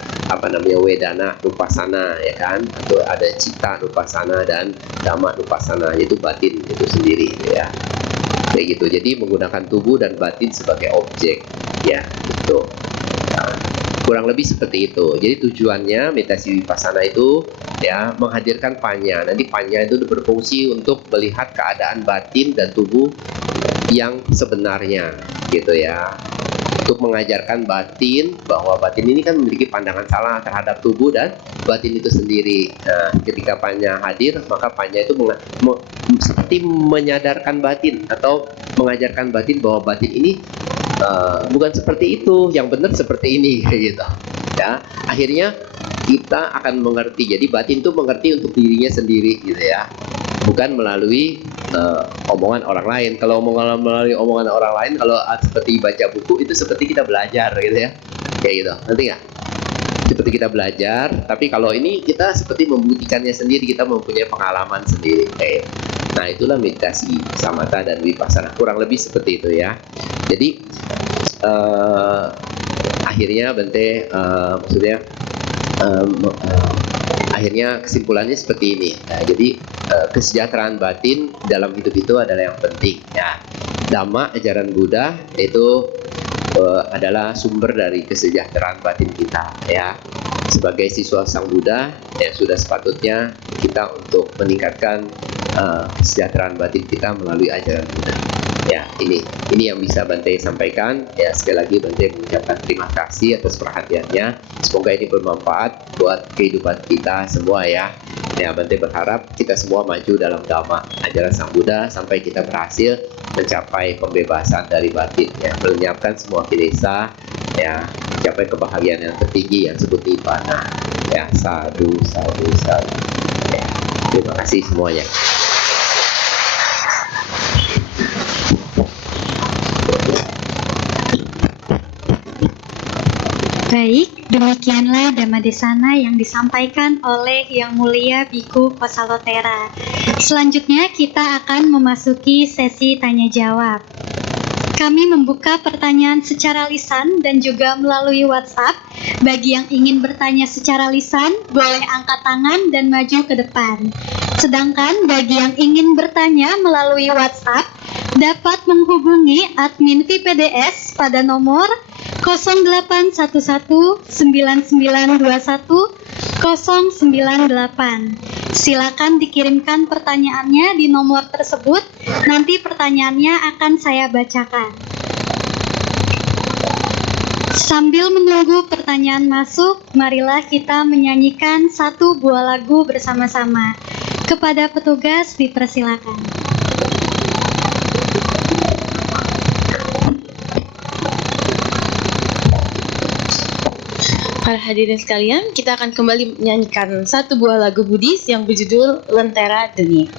wedana nupassana, ya kan, atau ada cita nupassana dan dhamma nupassana, yaitu batin itu sendiri ya. Kayak gitu. Jadi menggunakan tubuh dan batin sebagai objek ya, gitu. Nah, kurang lebih seperti itu. Jadi tujuannya meditasi vipassana itu ya menghadirkan panya. Nanti panya itu berfungsi untuk melihat keadaan batin dan tubuh yang sebenarnya gitu ya. Untuk mengajarkan batin bahwa batin ini kan memiliki pandangan salah terhadap tubuh dan batin itu sendiri. Nah, ketika panya hadir, maka panya itu seperti menyadarkan batin atau mengajarkan batin bahwa batin ini bukan seperti itu, yang benar seperti ini gitu. Ya, akhirnya kita akan mengerti. Jadi batin itu mengerti untuk dirinya sendiri gitu ya, bukan melalui omongan orang lain. Kalau melalui omongan orang lain, kalau seperti baca buku, itu seperti kita belajar gitu ya, kayak gitu. Nanti nggak? Seperti kita belajar, tapi kalau ini kita seperti membuktikannya sendiri, kita mempunyai pengalaman sendiri kayak. Nah, itulah meditasi samatha dan vipassana, kurang lebih seperti itu ya. Jadi akhirnya Bante maksudnya akhirnya kesimpulannya seperti ini. Nah, jadi kesejahteraan batin dalam hidup itu adalah yang penting ya. Dhamma, ajaran Buddha, itu adalah sumber dari kesejahteraan batin kita ya. Sebagai siswa Sang Buddha ya, sudah sepatutnya kita untuk meningkatkan kesejahteraan batin kita melalui ajaran Buddha. Ya, ini yang bisa Bante sampaikan. Ya, sekali lagi Bante mengucapkan terima kasih atas perhatiannya. Semoga ini bermanfaat buat kehidupan kita semua ya. Ya, Bante berharap kita semua maju dalam Dhamma, ajaran Sang Buddha, sampai kita berhasil mencapai pembebasan dari batin ya, melenyapkan semua kilesa ya, mencapai kebahagiaan yang tertinggi yang disebut nibbana. Ya, sadhu. Ya, terima kasih semuanya. Baik, demikianlah Dhammadesana yang disampaikan oleh Yang Mulia Biku Kosalotera. Selanjutnya kita akan memasuki sesi tanya jawab. Kami membuka pertanyaan secara lisan dan juga melalui WhatsApp. Bagi yang ingin bertanya secara lisan, boleh angkat tangan dan maju ke depan. Sedangkan bagi yang ingin bertanya melalui WhatsApp, dapat menghubungi admin VPDS pada nomor 08119921 098. Silakan dikirimkan pertanyaannya di nomor tersebut. Nanti pertanyaannya akan saya bacakan. Sambil menunggu pertanyaan masuk, marilah kita menyanyikan satu buah lagu bersama-sama. Kepada petugas dipersilakan. Para hadirin sekalian, kita akan kembali menyanyikan satu buah lagu Buddhis yang berjudul Lentera Dunia.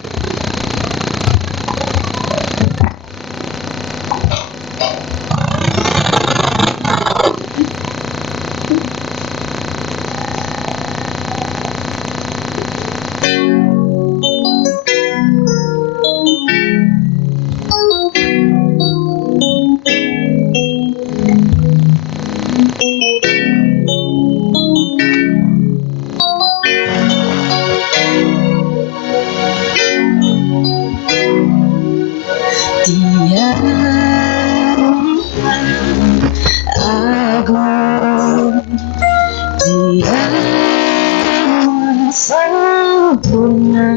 sana.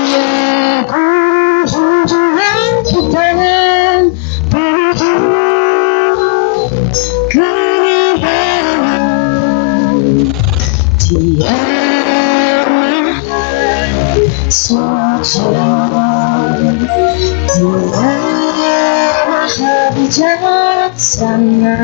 Dia kita kehilangan. Dia suci, Dia maha bijaksana.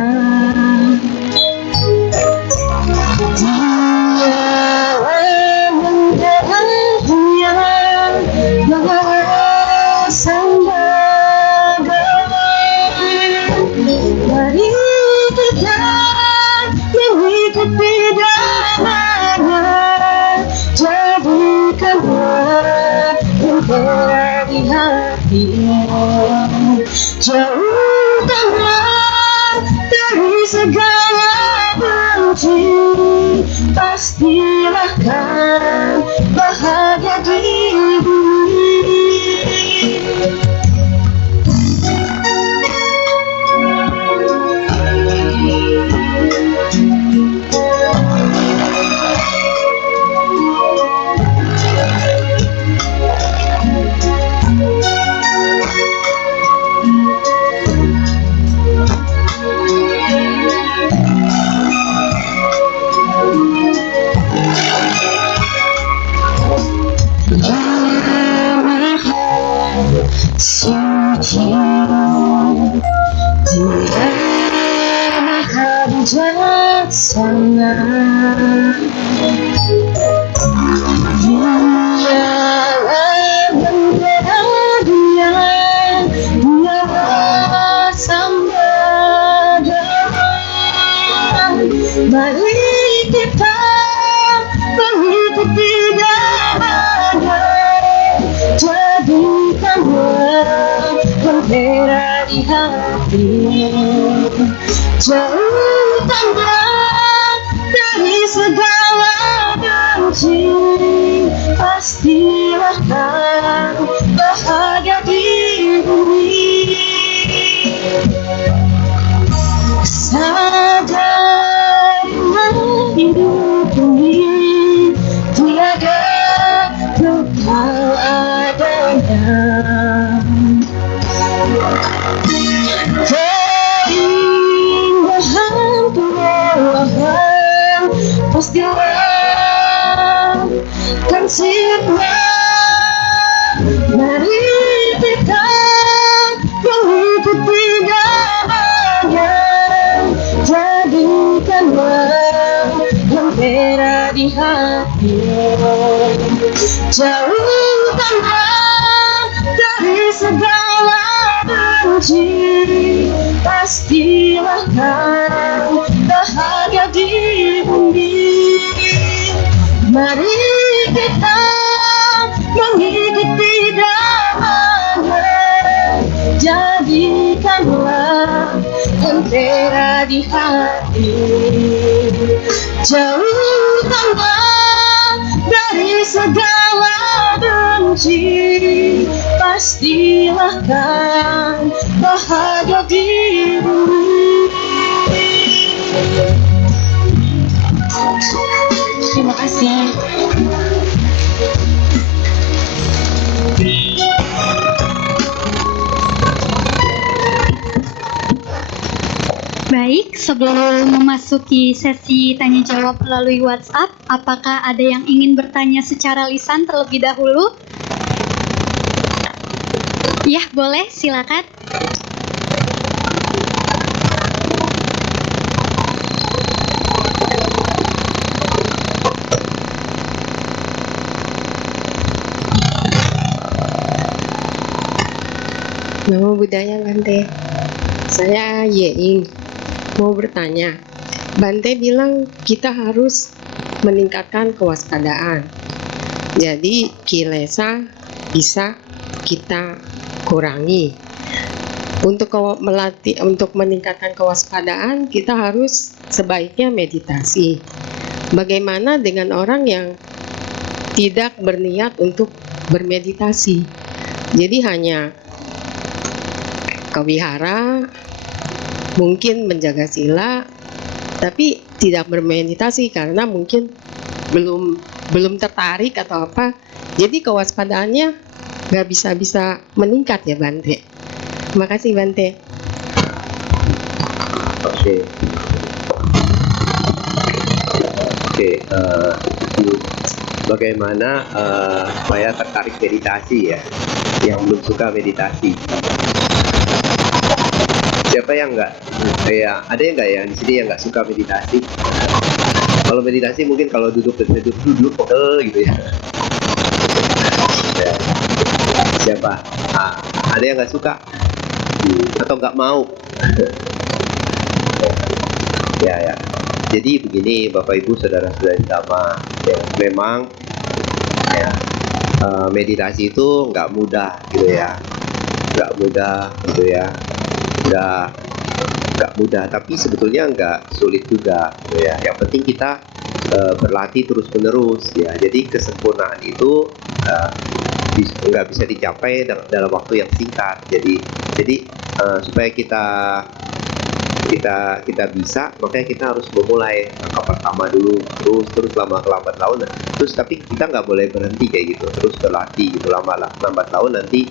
Mari kita mengikuti jalannya, jadikanlah lentera di hati. Jauhkanlah dari segala benci, pastilah kan bahagia di bumi. Suci, Dia maha bijaksana. Dialah lentera Dia bersama. Mari kita mengikuti jalannya, jadikanlah lentera di hati. Jauhkanlah dari segala benci, pastilah kan bahagia di bumi. Sadarilah hidup ini tiada kekal adanya. Keindahan kemewahan pastilah kan sirna. Mari kita mengikuti jalannya, jadikanlah lentera di hati. Jauhkanlah dari segala benci, pastilah kan bahagia di bumi. Mari kita mengikuti jalannya, jadikanlah lentera di hati. Jauhkanlah dari segala benci, pastilah kan bahagia di bumi. Terima kasih. Baik, sebelum memasuki sesi tanya jawab melalui WhatsApp, apakah ada yang ingin bertanya secara lisan terlebih dahulu? Ya, boleh, silakan. Namo Buddhaya Bante. Saya Yeing. Mau bertanya. Bante bilang kita harus meningkatkan kewaspadaan. Jadi kilesa bisa kita kurangi. Untuk meningkatkan kewaspadaan kita harus sebaiknya meditasi. Bagaimana dengan orang yang tidak berniat untuk bermeditasi? Jadi hanya ke wihara, mungkin menjaga sila, tapi tidak bermeditasi karena mungkin belum tertarik atau apa, jadi kewaspadaannya nggak bisa meningkat ya Bante. Terima kasih Bante. Oke, bagaimana saya tertarik meditasi ya, yang belum suka meditasi. Siapa yang nggak? Ya, ada yang nggak ya di sini yang nggak suka meditasi? Kalau meditasi mungkin kalau duduk gitu ya. Ya. Siapa? Ada yang nggak suka? Atau nggak mau? Ya. Jadi begini Bapak Ibu saudara-saudari sama, ya, memang ya, meditasi itu nggak mudah gitu ya, nggak mudah gitu ya, nggak mudah, tapi sebetulnya nggak sulit juga gitu ya. Yang penting kita berlatih terus menerus ya. Jadi kesempurnaan itu nggak bisa dicapai dalam waktu yang singkat. Jadi supaya kita bisa, makanya kita harus memulai langkah pertama dulu, terus lambat laun, terus tapi kita nggak boleh berhenti kayak gitu, terus berlatih gitu lambat laun nanti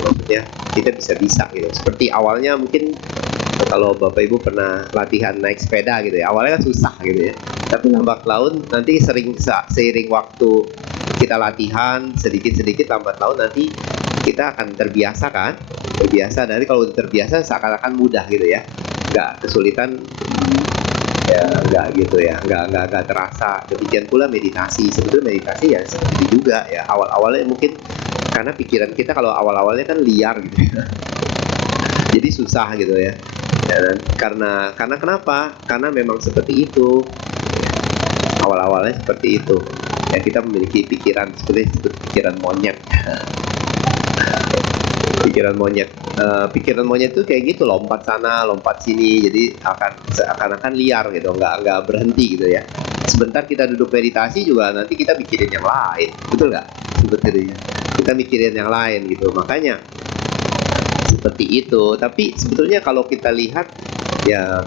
maksudnya kita bisa gitu. Seperti awalnya mungkin kalau Bapak Ibu pernah latihan naik sepeda gitu ya, awalnya kan susah gitu ya, tapi lambat laun nanti seiring waktu kita latihan sedikit lambat laun nanti kita akan terbiasa kan, nanti kalau terbiasa seakan-akan mudah gitu ya, nggak kesulitan ya, nggak gitu ya, nggak terasa. Demikian pula meditasi, sebetulnya meditasi ya seperti juga ya, awalnya mungkin karena pikiran kita kalau awalnya kan liar gitu ya, jadi susah gitu ya. Dan karena kenapa? Karena memang seperti itu, awalnya seperti itu ya, kita memiliki pikiran seperti pikiran monyet. Pikiran monyet itu kayak gitu, lompat sana lompat sini, jadi akan liar gitu, nggak berhenti gitu ya. Sebentar kita duduk meditasi juga nanti kita mikirin yang lain, betul nggak? Sebetulnya kita mikirin yang lain gitu, makanya seperti itu. Tapi sebetulnya kalau kita lihat ya,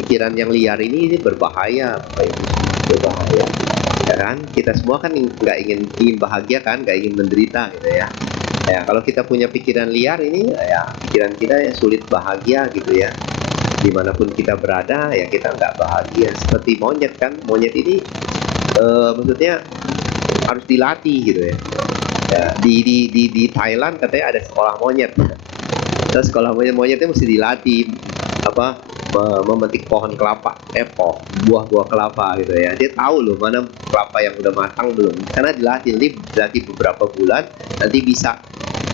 pikiran yang liar ini berbahaya ya kan. Kita semua kan nggak ingin bahagia kan, nggak ingin menderita gitu ya. Ya, kalau kita punya pikiran liar ini ya, pikiran kita ya sulit bahagia gitu ya. Dimanapun kita berada ya kita nggak bahagia. Seperti monyet kan, monyet ini maksudnya harus dilatih gitu ya. Ya, di Thailand katanya ada sekolah monyet. Terus sekolah monyetnya mesti dilatih memetik pohon kelapa, buah kelapa gitu ya. Dia tahu loh mana kelapa yang udah matang belum, karena dilatih beberapa bulan, nanti bisa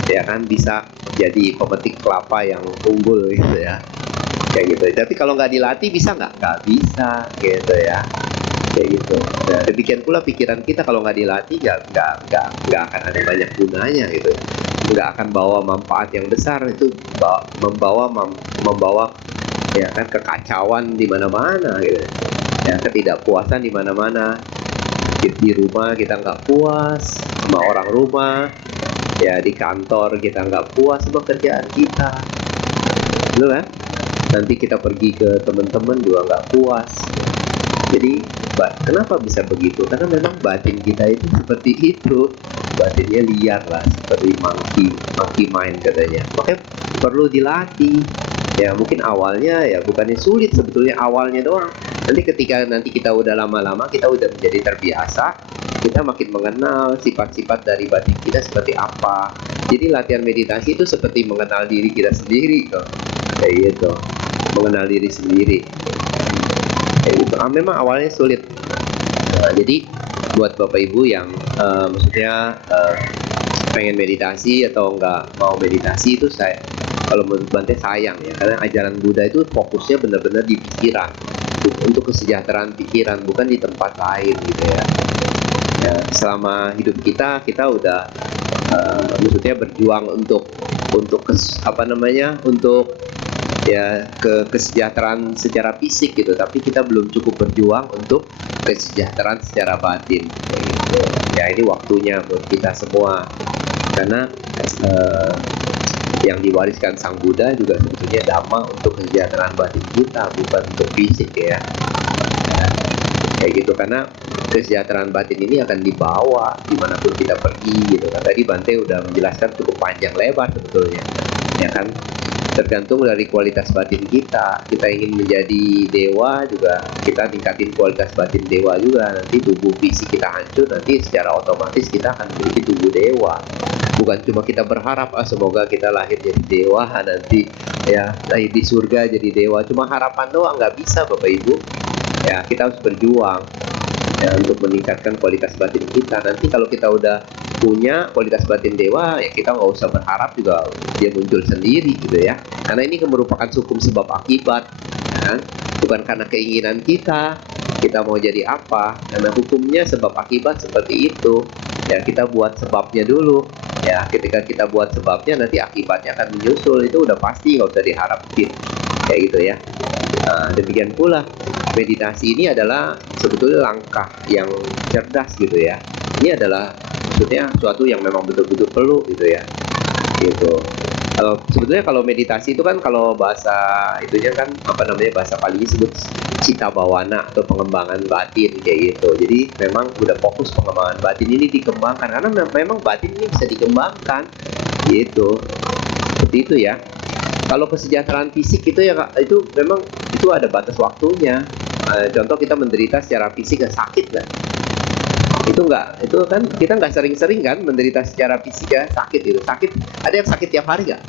ya kan, bisa jadi pemetik kelapa yang unggul gitu ya, kayak gitu. Tapi kalau nggak dilatih bisa nggak bisa gitu ya, kayak gitu. Nah, demikian pula pikiran kita kalau nggak dilatih nggak akan ada banyak gunanya gitu, nggak akan bawa manfaat yang besar. Itu membawa ya kan kekacauan di mana-mana gitu ya, ketidakpuasan di mana-mana. Di rumah kita nggak puas sama orang rumah ya, di kantor kita nggak puas sama kerjaan kita, betul kan? Nanti kita pergi ke teman-teman juga nggak puas. Jadi kenapa bisa begitu? Karena memang batin kita itu seperti itu, batinnya liar lah, seperti monkey mind katanya. Makanya perlu dilatih. Ya mungkin awalnya ya bukannya sulit, sebetulnya awalnya doang. Nanti ketika kita udah lama-lama, kita udah menjadi terbiasa, kita makin mengenal sifat-sifat dari batin kita seperti apa. Jadi latihan meditasi itu seperti mengenal diri kita sendiri kok, kayak gitu, mengenal diri sendiri. Kayak gitu. Memang awalnya sulit. Nah, jadi buat Bapak Ibu yang maksudnya pengen meditasi atau nggak mau meditasi, itu kalau menurut Bante sayang ya, karena ajaran Buddha itu fokusnya benar-benar di pikiran, untuk kesejahteraan pikiran, bukan di tempat lain gitu ya. Ya, selama hidup kita udah maksudnya berjuang untuk ya kesejahteraan secara fisik gitu, tapi kita belum cukup berjuang untuk kesejahteraan secara batin gitu. Ya ini waktunya buat kita semua, karena yang diwariskan Sang Buddha juga sebetulnya dhamma untuk kesejahteraan batin kita, bukan untuk fisik ya. Kayak gitu, karena kesejahteraan batin ini akan dibawa dimanapun kita pergi gitu kan. Tadi Bante udah menjelaskan cukup panjang lebar sebetulnya, ya kan. Tergantung dari kualitas batin kita. Kita ingin menjadi dewa juga, kita tingkatin kualitas batin dewa juga. Nanti tubuh fisik kita hancur, nanti secara otomatis kita akan memiliki tubuh dewa. Bukan cuma kita berharap semoga kita lahir jadi dewa nanti ya, lahir di surga jadi dewa. Cuma harapan doang nggak bisa Bapak Ibu. Ya, kita harus berjuang ya, untuk meningkatkan kualitas batin kita. Nanti kalau kita udah punya kualitas batin dewa, ya kita nggak usah berharap juga dia muncul sendiri gitu ya. Karena ini merupakan hukum sebab akibat, ya. Bukan karena keinginan kita mau jadi apa. Karena hukumnya sebab akibat seperti itu. Ya, kita buat sebabnya dulu. Ya, ketika kita buat sebabnya, nanti akibatnya akan menyusul. Itu udah pasti, nggak usah diharapin. Kayak gitu ya. Nah, demikian pula meditasi ini adalah sebetulnya langkah yang cerdas gitu ya. Ini adalah sebetulnya suatu yang memang betul-betul perlu gitu ya. Gitu. Sebetulnya kalau meditasi itu kan, kalau bahasa itunya kan apa namanya, bahasa Pali disebut cita bawana atau pengembangan batin kayak gitu. Jadi memang udah fokus pengembangan batin ini dikembangkan, karena memang batin ini bisa dikembangkan gitu. Seperti itu ya. Kalau kesejahteraan fisik itu ya, itu memang itu ada batas waktunya. Contoh kita menderita secara fisik, sakit kan? Itu kan kita nggak sering-sering kan menderita secara fisik ya, sakit itu. Sakit, ada yang sakit tiap hari nggak?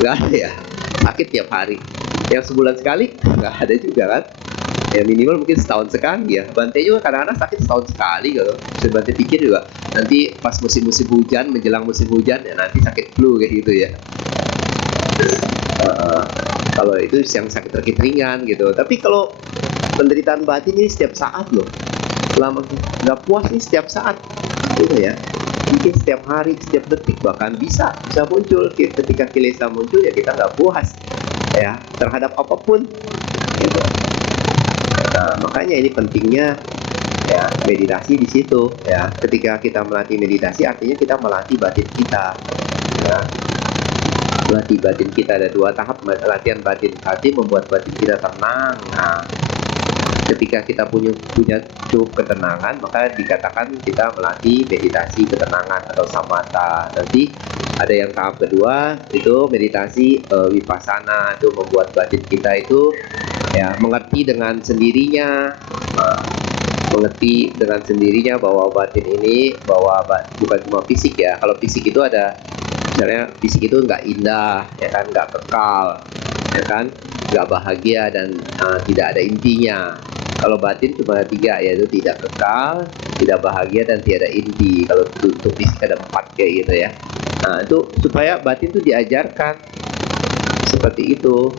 Nggak ada ya, sakit tiap hari. Yang sebulan sekali nggak ada juga kan? Ya minimal mungkin setahun sekali ya. Bante juga kadang-kadang sakit setahun sekali gitu. Terus Bante pikir juga nanti pas musim-musim hujan, menjelang musim hujan ya nanti sakit flu kayak gitu ya. Kalau itu yang sakit ringan gitu. Tapi kalau penderitaan batin ini setiap saat loh. Selama nggak puas ini setiap saat gitu ya. Mungkin setiap hari, setiap detik, bahkan bisa muncul. Ketika kilesa muncul ya kita nggak puas ya terhadap apapun gitu. Nah, makanya ini pentingnya ya meditasi di situ ya. Ketika kita melatih meditasi, artinya kita melatih batin kita ya. Melatih batin kita ada 2 tahap latihan batin. Tadi membuat batin kita tenang. Nah, ketika kita punya cukup ketenangan, maka dikatakan kita melatih meditasi ketenangan atau samatha. Nanti ada yang tahap kedua, itu meditasi vipassana, itu membuat batin kita itu ya mengerti dengan sendirinya. Mengerti dengan sendirinya bahwa batin ini, bahwa bukan cuma fisik ya. Kalau fisik itu ada, misalnya fisik itu nggak indah ya kan, nggak kekal ya kan, nggak bahagia dan tidak ada intinya. Kalau batin cuma 3, yaitu tidak kekal, tidak bahagia, dan tiada inti. Kalau untuk fisik ada 4 kayak gitu ya. Nah itu supaya batin itu diajarkan seperti itu.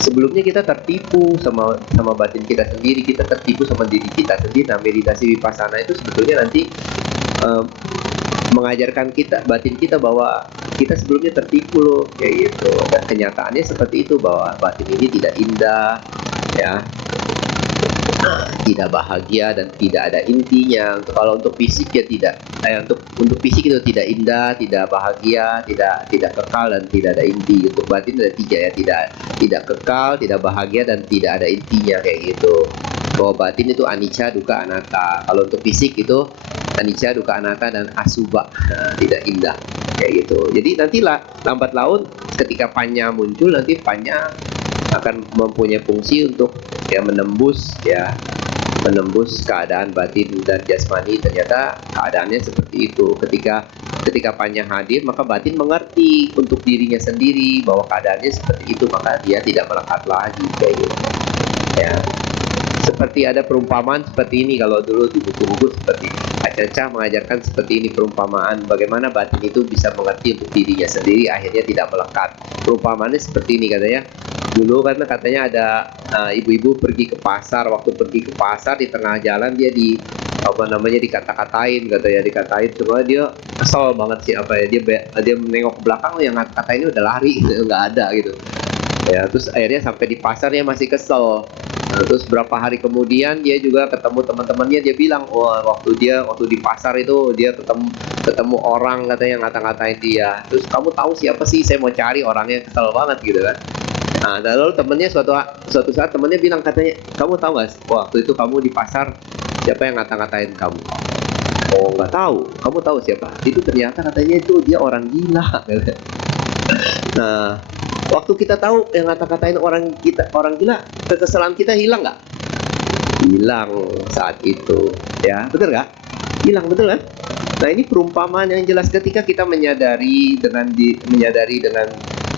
Sebelumnya kita tertipu sama batin kita sendiri, kita tertipu sama diri kita sendiri. Nah meditasi vipassana itu sebetulnya nanti mengajarkan kita, batin kita, bahwa kita sebelumnya tertipu loh kayak gitu. Dan kenyataannya seperti itu, bahwa batin ini tidak indah ya, tidak bahagia dan tidak ada intinya. Kalau untuk fisik ya tidak, untuk fisik itu tidak indah, tidak bahagia, tidak kekal, dan tidak ada inti. Untuk batin ada 3 ya, tidak kekal, tidak bahagia, dan tidak ada intinya kayak gitu. Bahwa batin itu anicca, dukkha, anatta. Kalau untuk fisik itu anicca, dukkha, anatta, dan asubha, tidak indah kayak gitu. Jadi nanti lambat laun ketika panya muncul, nanti panya akan mempunyai fungsi untuk ya menembus keadaan batin dan jasmani. Ternyata keadaannya seperti itu. Ketika panya hadir, maka batin mengerti untuk dirinya sendiri bahwa keadaannya seperti itu, maka dia tidak melekat lagi kayak gitu ya. Seperti ada perumpamaan seperti ini kalau dulu di buku-buku, seperti Acaca mengajarkan seperti ini perumpamaan, bagaimana batin itu bisa mengerti untuk dirinya sendiri, akhirnya tidak melekat. Perumpamaannya seperti ini katanya. Dulu karena katanya ada ibu-ibu pergi ke pasar. Waktu pergi ke pasar, di tengah jalan dia dikata-katain katanya, dikatain. Cuma dia kesel banget sih dia menengok ke belakang, yang kata ini udah lari gitu, nggak ada gitu ya. Terus akhirnya sampai di pasarnya masih kesel. Terus berapa hari kemudian dia juga ketemu teman-temannya, dia bilang, wah waktu di pasar itu dia ketemu orang katanya ngata-ngatain dia. Terus kamu tahu siapa sih? Saya mau cari orangnya, kesel banget gitu kan. Nah, lalu temennya suatu saat temennya bilang katanya, kamu tahu nggak? Waktu itu kamu di pasar siapa yang ngata-ngatain kamu? Oh nggak tahu. Kamu tahu siapa? Itu ternyata katanya itu dia orang gila. Nah, waktu kita tahu yang ngata-ngatain orang gila, kekesalan kita hilang nggak? Hilang saat itu, ya betul nggak? Hilang, betul kan? Nah, ini perumpamaan yang jelas ketika kita menyadari dengan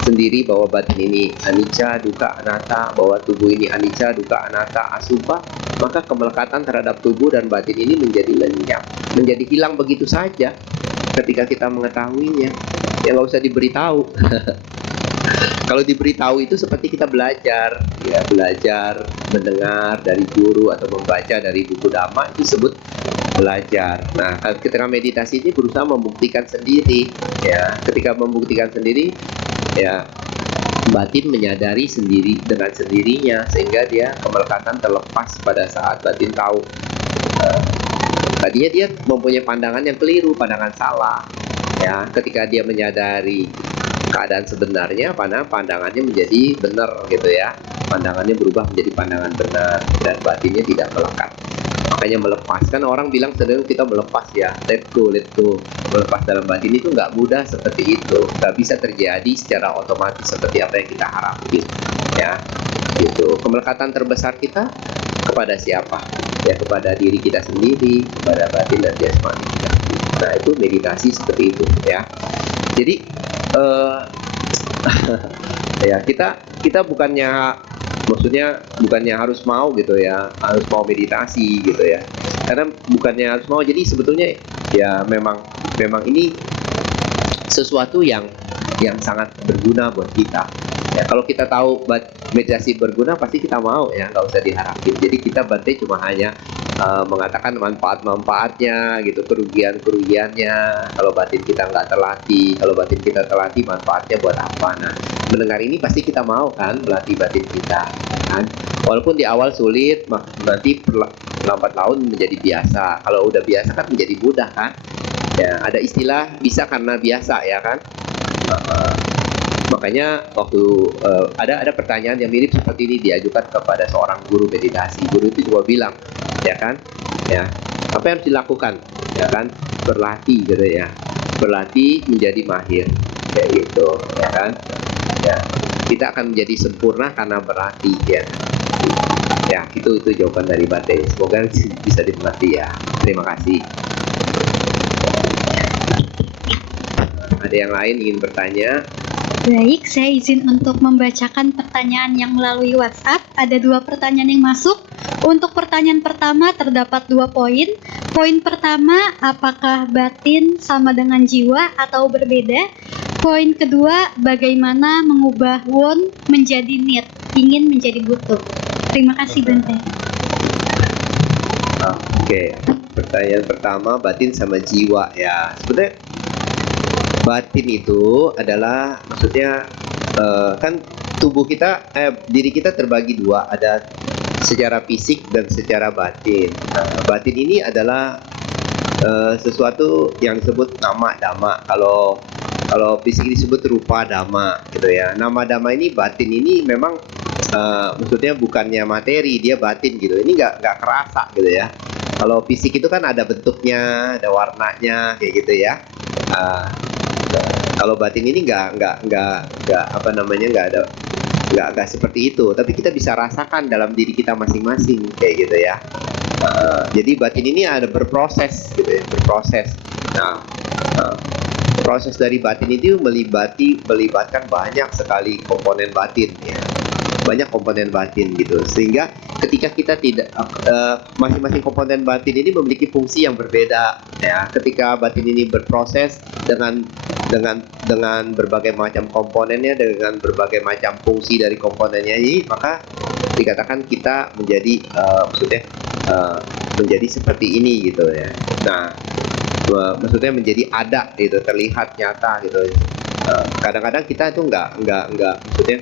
sendiri bahwa batin ini anicca, dukkha, anatta, bahwa tubuh ini anicca, dukkha, anatta, asubha, maka kemelekatan terhadap tubuh dan batin ini menjadi lenyap, menjadi hilang begitu saja ketika kita mengetahuinya. Ya nggak usah diberitahu. Kalau diberitahu itu seperti kita belajar, ya belajar mendengar dari guru atau membaca dari buku dhamma, itu disebut belajar. Nah, ketika meditasi ini berusaha membuktikan sendiri, ya. Ketika membuktikan sendiri, ya batin menyadari sendiri dengan sendirinya, sehingga dia kemelekatan terlepas pada saat batin tahu. Tadinya dia mempunyai pandangan yang keliru, pandangan salah. Ya, ketika dia menyadari keadaan sebenarnya, pandangannya menjadi benar gitu ya. Pandangannya berubah menjadi pandangan benar dan batinnya tidak melekat. Makanya melepaskan, orang bilang sering kita melepas ya, let go. Melepas dalam batin itu nggak mudah seperti itu, nggak bisa terjadi secara otomatis seperti apa yang kita harapin, ya. Gitu. Kemelekatan terbesar kita kepada siapa? Ya kepada diri kita sendiri, kepada batin dan jasmani kita. Nah, itu meditasi seperti itu, ya. Jadi ya kita bukannya harus mau gitu ya, harus mau meditasi gitu ya, karena bukannya harus mau. Jadi sebetulnya ya memang ini sesuatu yang sangat berguna buat kita. Ya, kalau kita tahu meditasi berguna, pasti kita mau ya, nggak usah diharapin. Jadi kita Bante cuma hanya mengatakan manfaat-manfaatnya gitu, kerugian-kerugiannya. Kalau batin kita nggak terlatih, kalau batin kita terlatih, manfaatnya buat apa? Nah, mendengar ini pasti kita mau kan, melatih batin kita kan. Walaupun di awal sulit, nanti lambat laun menjadi biasa. Kalau udah biasa kan menjadi mudah kan. Ya, ada istilah bisa karena biasa ya kan. Makanya waktu ada pertanyaan yang mirip seperti ini diajukan kepada seorang guru meditasi. Guru itu juga bilang, ya kan, ya apa yang harus dilakukan, ya kan, berlatih gitu ya, berlatih menjadi mahir, kayak gitu, ya kan, ya kita akan menjadi sempurna karena berlatih, ya. Ya, itu jawaban dari Bante. Semoga bisa dimengerti ya. Terima kasih. Ada yang lain ingin bertanya? Baik, saya izin untuk membacakan pertanyaan yang melalui WhatsApp. Ada 2 pertanyaan yang masuk. Untuk pertanyaan pertama terdapat 2 poin. Poin pertama, apakah batin sama dengan jiwa atau berbeda? Poin kedua, bagaimana mengubah want menjadi need, ingin menjadi butuh. Terima kasih Bante. Oke, pertanyaan pertama, batin sama jiwa ya. Sebenarnya batin itu adalah, maksudnya kan tubuh kita, diri kita terbagi 2, ada secara fisik dan secara batin. Nah, batin ini adalah sesuatu yang disebut nama dhamma. Kalau fisik disebut rupa dhamma gitu ya. Nama dhamma ini, batin ini memang maksudnya bukannya materi, dia batin gitu. Ini nggak kerasa gitu ya. Kalau fisik itu kan ada bentuknya, ada warnanya kayak gitu ya. Kalau batin ini nggak seperti itu, tapi kita bisa rasakan dalam diri kita masing-masing kayak gitu ya. Jadi batin ini ada berproses gitu ya, berproses. Nah, proses dari batin itu melibatkan banyak sekali komponen batin ya. Banyak komponen batin gitu, sehingga ketika kita tidak masing-masing komponen batin ini memiliki fungsi yang berbeda ya. Ketika batin ini berproses dengan berbagai macam komponennya, dengan berbagai macam fungsi dari komponennya ini, maka dikatakan kita menjadi menjadi seperti ini gitu ya. Nah, maksudnya menjadi ada gitu, terlihat nyata gitu. Kadang-kadang kita itu nggak maksudnya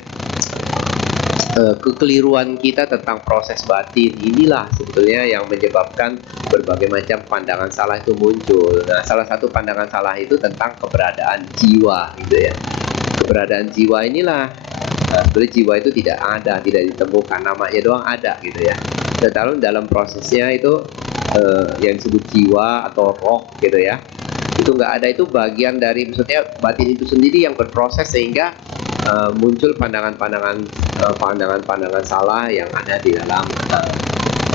kekeliruan kita tentang proses batin inilah sebetulnya yang menyebabkan berbagai macam pandangan salah itu muncul. Nah, salah satu pandangan salah itu tentang keberadaan jiwa gitu ya. Keberadaan jiwa inilah sebenarnya jiwa itu tidak ada, tidak ditemukan, namanya doang ada gitu ya. Tetapi dalam prosesnya itu yang disebut jiwa atau roh gitu ya, itu nggak ada, itu bagian dari maksudnya batin itu sendiri yang berproses sehingga muncul pandangan-pandangan salah yang ada di dalam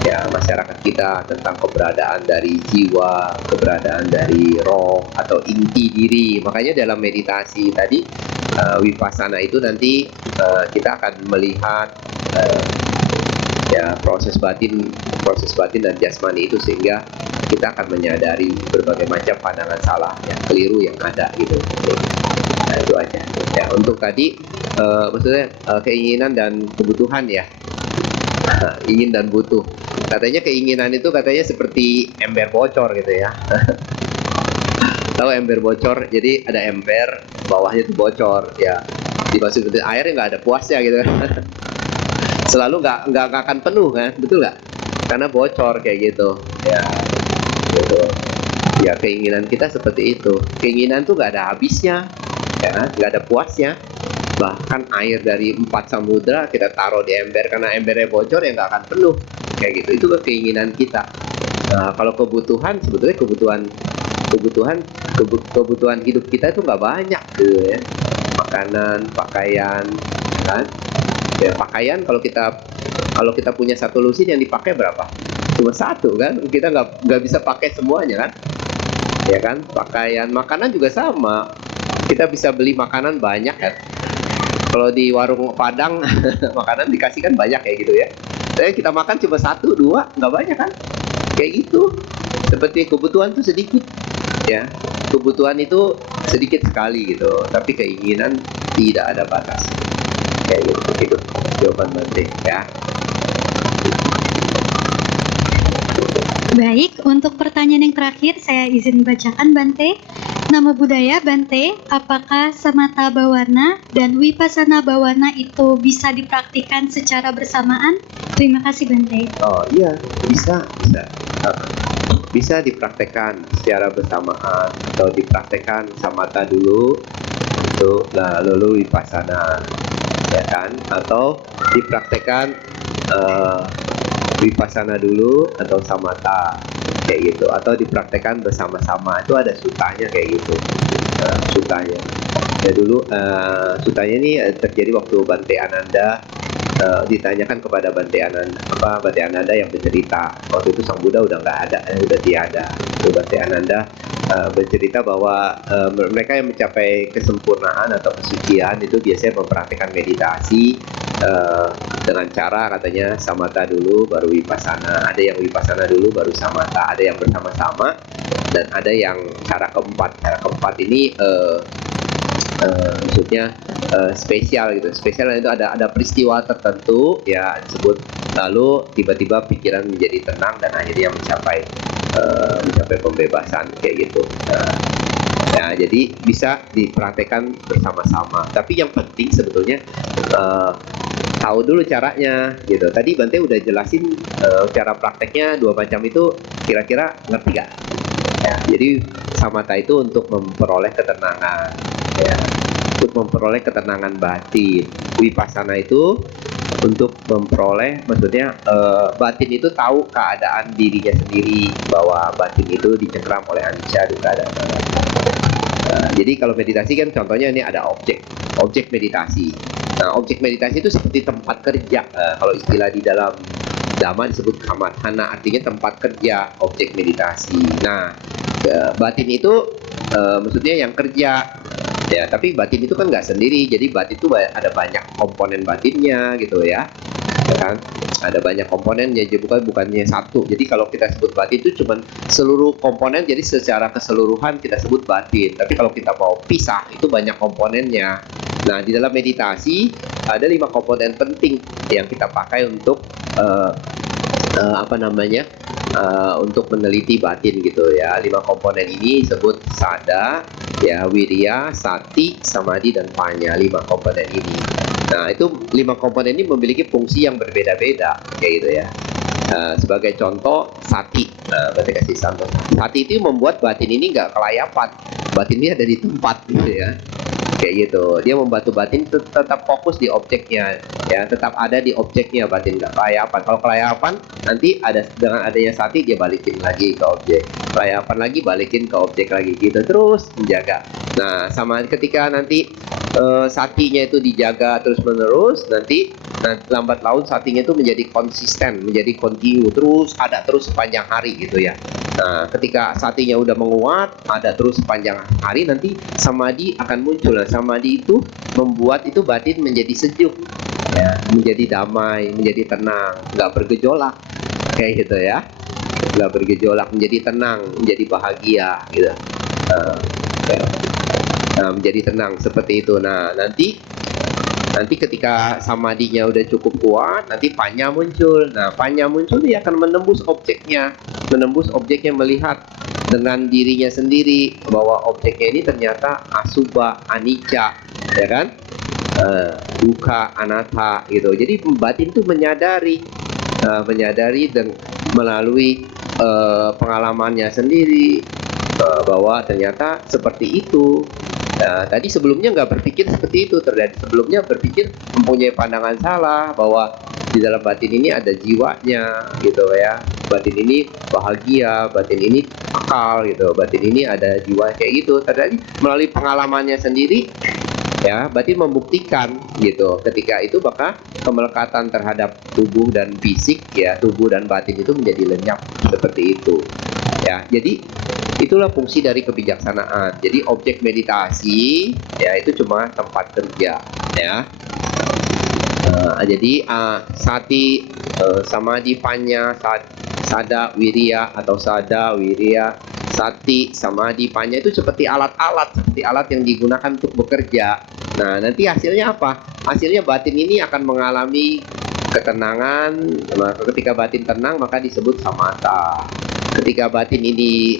ya masyarakat kita tentang keberadaan dari jiwa, keberadaan dari roh atau inti diri. Makanya dalam meditasi tadi vipassana itu nanti kita akan melihat ya proses batin dan jasmani itu sehingga kita akan menyadari berbagai macam pandangan salah yang keliru yang ada gitu. Nah, itu aja ya untuk tadi maksudnya keinginan dan kebutuhan ya. Ingin dan butuh, katanya keinginan itu katanya seperti ember bocor gitu ya. Tahu ember bocor, jadi ada ember bawahnya itu bocor ya, dimasukin ke air nggak ada puasnya gitu. Selalu nggak akan penuh kan, betul nggak? Karena bocor kayak gitu ya gitu. Ya keinginan kita seperti itu, keinginan tuh nggak ada habisnya ya, nggak ada puasnya. Bahkan air dari 4 samudra kita taruh di ember, karena embernya bocor ya nggak akan penuh kayak gitu. Itu keinginan kita. Nah, kalau kebutuhan, sebetulnya kebutuhan hidup kita itu nggak banyak gitu ya. Makanan, pakaian kan ya. Pakaian kalau kita punya satu lusin yang dipakai berapa? Cuma satu kan, kita nggak bisa pakai semuanya kan ya kan. Pakaian, makanan juga sama, kita bisa beli makanan banyak kan. Kalau di warung Padang makanan dikasih kan banyak kayak gitu ya. Tapi kita makan cuma 1, 2, nggak banyak kan? Kayak gitu. Seperti kebutuhan tuh sedikit ya. Kebutuhan itu sedikit sekali gitu. Tapi keinginan tidak ada batas. Kayak gitu. Itu jawaban Bante ya. Baik, untuk pertanyaan yang terakhir saya izin bacakan Bante. Nama budaya Bante, apakah samatha bhawana dan vipassana bhawana itu bisa dipraktikkan secara bersamaan? Terima kasih Bante. Oh iya, bisa. Bisa dipraktekkan secara bersamaan atau dipraktekkan samatha dulu untuk lalu vipassana ya kan, atau dipraktekkan vipassana dulu atau samatha kayak gitu, atau dipraktekkan bersama-sama. Itu ada sutanya kayak gitu. Sutanya ya dulu sutanya ini terjadi waktu Bante Ananda ditanyakan kepada Bante Ananda yang bercerita. Waktu itu Sang Buddha udah nggak ada, udah tiada. Bante Ananda bercerita bahwa mereka yang mencapai kesempurnaan atau kesucian itu biasanya mempraktikkan meditasi dengan cara katanya samatha dulu baru vipassana. Ada yang vipassana dulu baru samatha, ada yang bersama-sama, dan ada yang cara keempat. Cara keempat ini maksudnya spesial gitu. Spesial itu ada peristiwa tertentu ya disebut, lalu tiba-tiba pikiran menjadi tenang dan akhirnya mencapai pembebasan kayak gitu. Nah, jadi bisa dipraktekkan bersama-sama. Tapi yang penting sebetulnya tahu dulu caranya gitu. Tadi Bante udah jelasin cara prakteknya 2 macam itu, kira-kira ngerti gak? Ya, jadi samatha itu untuk memperoleh ketenangan ya, untuk memperoleh ketenangan batin. Vipassana itu untuk memperoleh, maksudnya batin itu tahu keadaan dirinya sendiri, bahwa batin itu dicengkram oleh anicca, dukkha, dan jadi kalau meditasi kan contohnya ini ada objek meditasi. Nah, objek meditasi itu seperti tempat kerja. Kalau istilah di dalam Dhamma disebut kamathana, artinya tempat kerja objek meditasi. Nah, batin itu maksudnya yang kerja ya, tapi batin itu kan nggak sendiri. Jadi batin itu ada banyak komponen batinnya gitu ya kan, ada banyak komponennya, jadi bukannya satu. Jadi kalau kita sebut batin itu cuman seluruh komponen, jadi secara keseluruhan kita sebut batin. Tapi kalau kita mau pisah itu banyak komponennya. Nah, di dalam meditasi ada 5 komponen penting yang kita pakai untuk untuk meneliti batin gitu ya. 5 komponen ini disebut sada, ya, wirya, sati, samadhi, dan panya. 5 komponen ini. Nah, itu 5 komponen ini memiliki fungsi yang berbeda-beda kayak gitu ya. Sebagai contoh, sati. Berarti kasih contoh. Sati itu membuat batin ini nggak kelayapan. Batin ini ada di tempat gitu ya. Kayak gitu, dia membantu batin tetap fokus di objeknya, ya, tetap ada di objeknya, batin nggak kelayapan. Kalau kelayapan nanti ada dengan adanya sati dia balikin lagi ke objek, kelayapan lagi balikin ke objek lagi, gitu terus menjaga. Nah, sama ketika nanti satinya itu dijaga terus menerus, nanti lambat laun satinya itu menjadi konsisten, menjadi kontinu, terus ada terus sepanjang hari gitu ya. Nah, ketika satinya udah menguat, ada terus sepanjang hari, nanti samadhi akan muncul. Nah, samadhi itu membuat itu batin menjadi sejuk, ya, menjadi damai, menjadi tenang, nggak bergejolak, kayak gitu ya, nggak bergejolak, menjadi tenang, menjadi bahagia, gitu. Nah, menjadi tenang seperti itu. Nah, nanti ketika samadhinya udah cukup kuat, nanti panya muncul. Nah, panya muncul dia akan menembus objeknya, melihat dengan dirinya sendiri bahwa objeknya ini ternyata asubha, anicca, ya kan, dukkha, anatta gitu. Jadi batin itu menyadari dan melalui pengalamannya sendiri bahwa ternyata seperti itu. Nah, tadi sebelumnya nggak berpikir seperti itu, sebelumnya berpikir mempunyai pandangan salah bahwa di dalam batin ini ada jiwanya gitu ya, batin ini bahagia, batin ini akal gitu, batin ini ada jiwa kayak gitu. Tadi melalui pengalamannya sendiri ya, batin membuktikan gitu. Ketika itu maka kemelekatan terhadap tubuh dan fisik ya, tubuh dan batin itu menjadi lenyap seperti itu ya. Jadi itulah fungsi dari kebijaksanaan. Jadi objek meditasi ya itu cuma tempat kerja ya. Jadi sati, samadhi, panya, sada, wirya, atau sada, wirya, sati, samadhi, panya itu seperti alat-alat yang digunakan untuk bekerja. Nah, nanti hasilnya apa? Hasilnya batin ini akan mengalami ketenangan. Maka ketika batin tenang maka disebut samatha. Ketika batin ini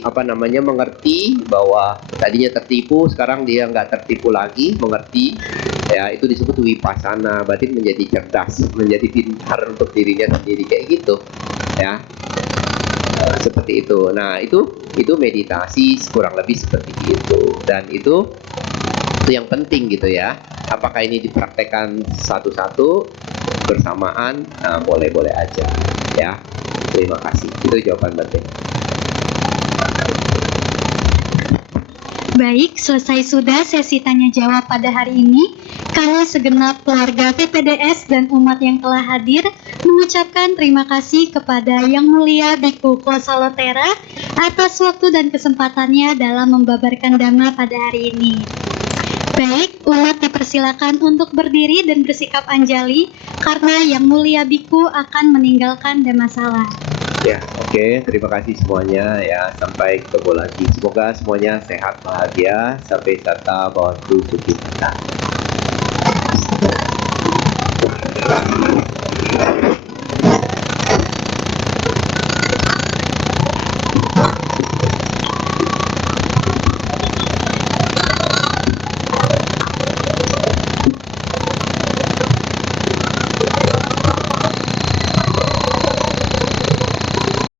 mengerti bahwa tadinya tertipu, sekarang dia nggak tertipu lagi, mengerti ya, itu disebut vipassana. Batin menjadi cerdas, menjadi pintar untuk dirinya sendiri kayak gitu ya. Seperti itu. Nah, itu meditasi kurang lebih seperti itu, dan itu yang penting gitu ya. Apakah ini dipraktekkan satu-satu bersamaan? Nah, boleh-boleh aja ya. Terima kasih. Itu jawaban Bante. Baik, selesai sudah sesi tanya jawab pada hari ini. Kami segenap keluarga PPDS dan umat yang telah hadir mengucapkan terima kasih kepada Yang Mulia Biku Kosalotera atas waktu dan kesempatannya dalam membabarkan Dhamma pada hari ini. Baik, umat dipersilakan untuk berdiri dan bersikap anjali karena Yang Mulia Biku akan meninggalkan Dhammasala. Ya, oke. Terima kasih semuanya ya. Sampai ketemu lagi. Semoga semuanya sehat, bahagia. Sampai Sata Bhavantu Sukhita.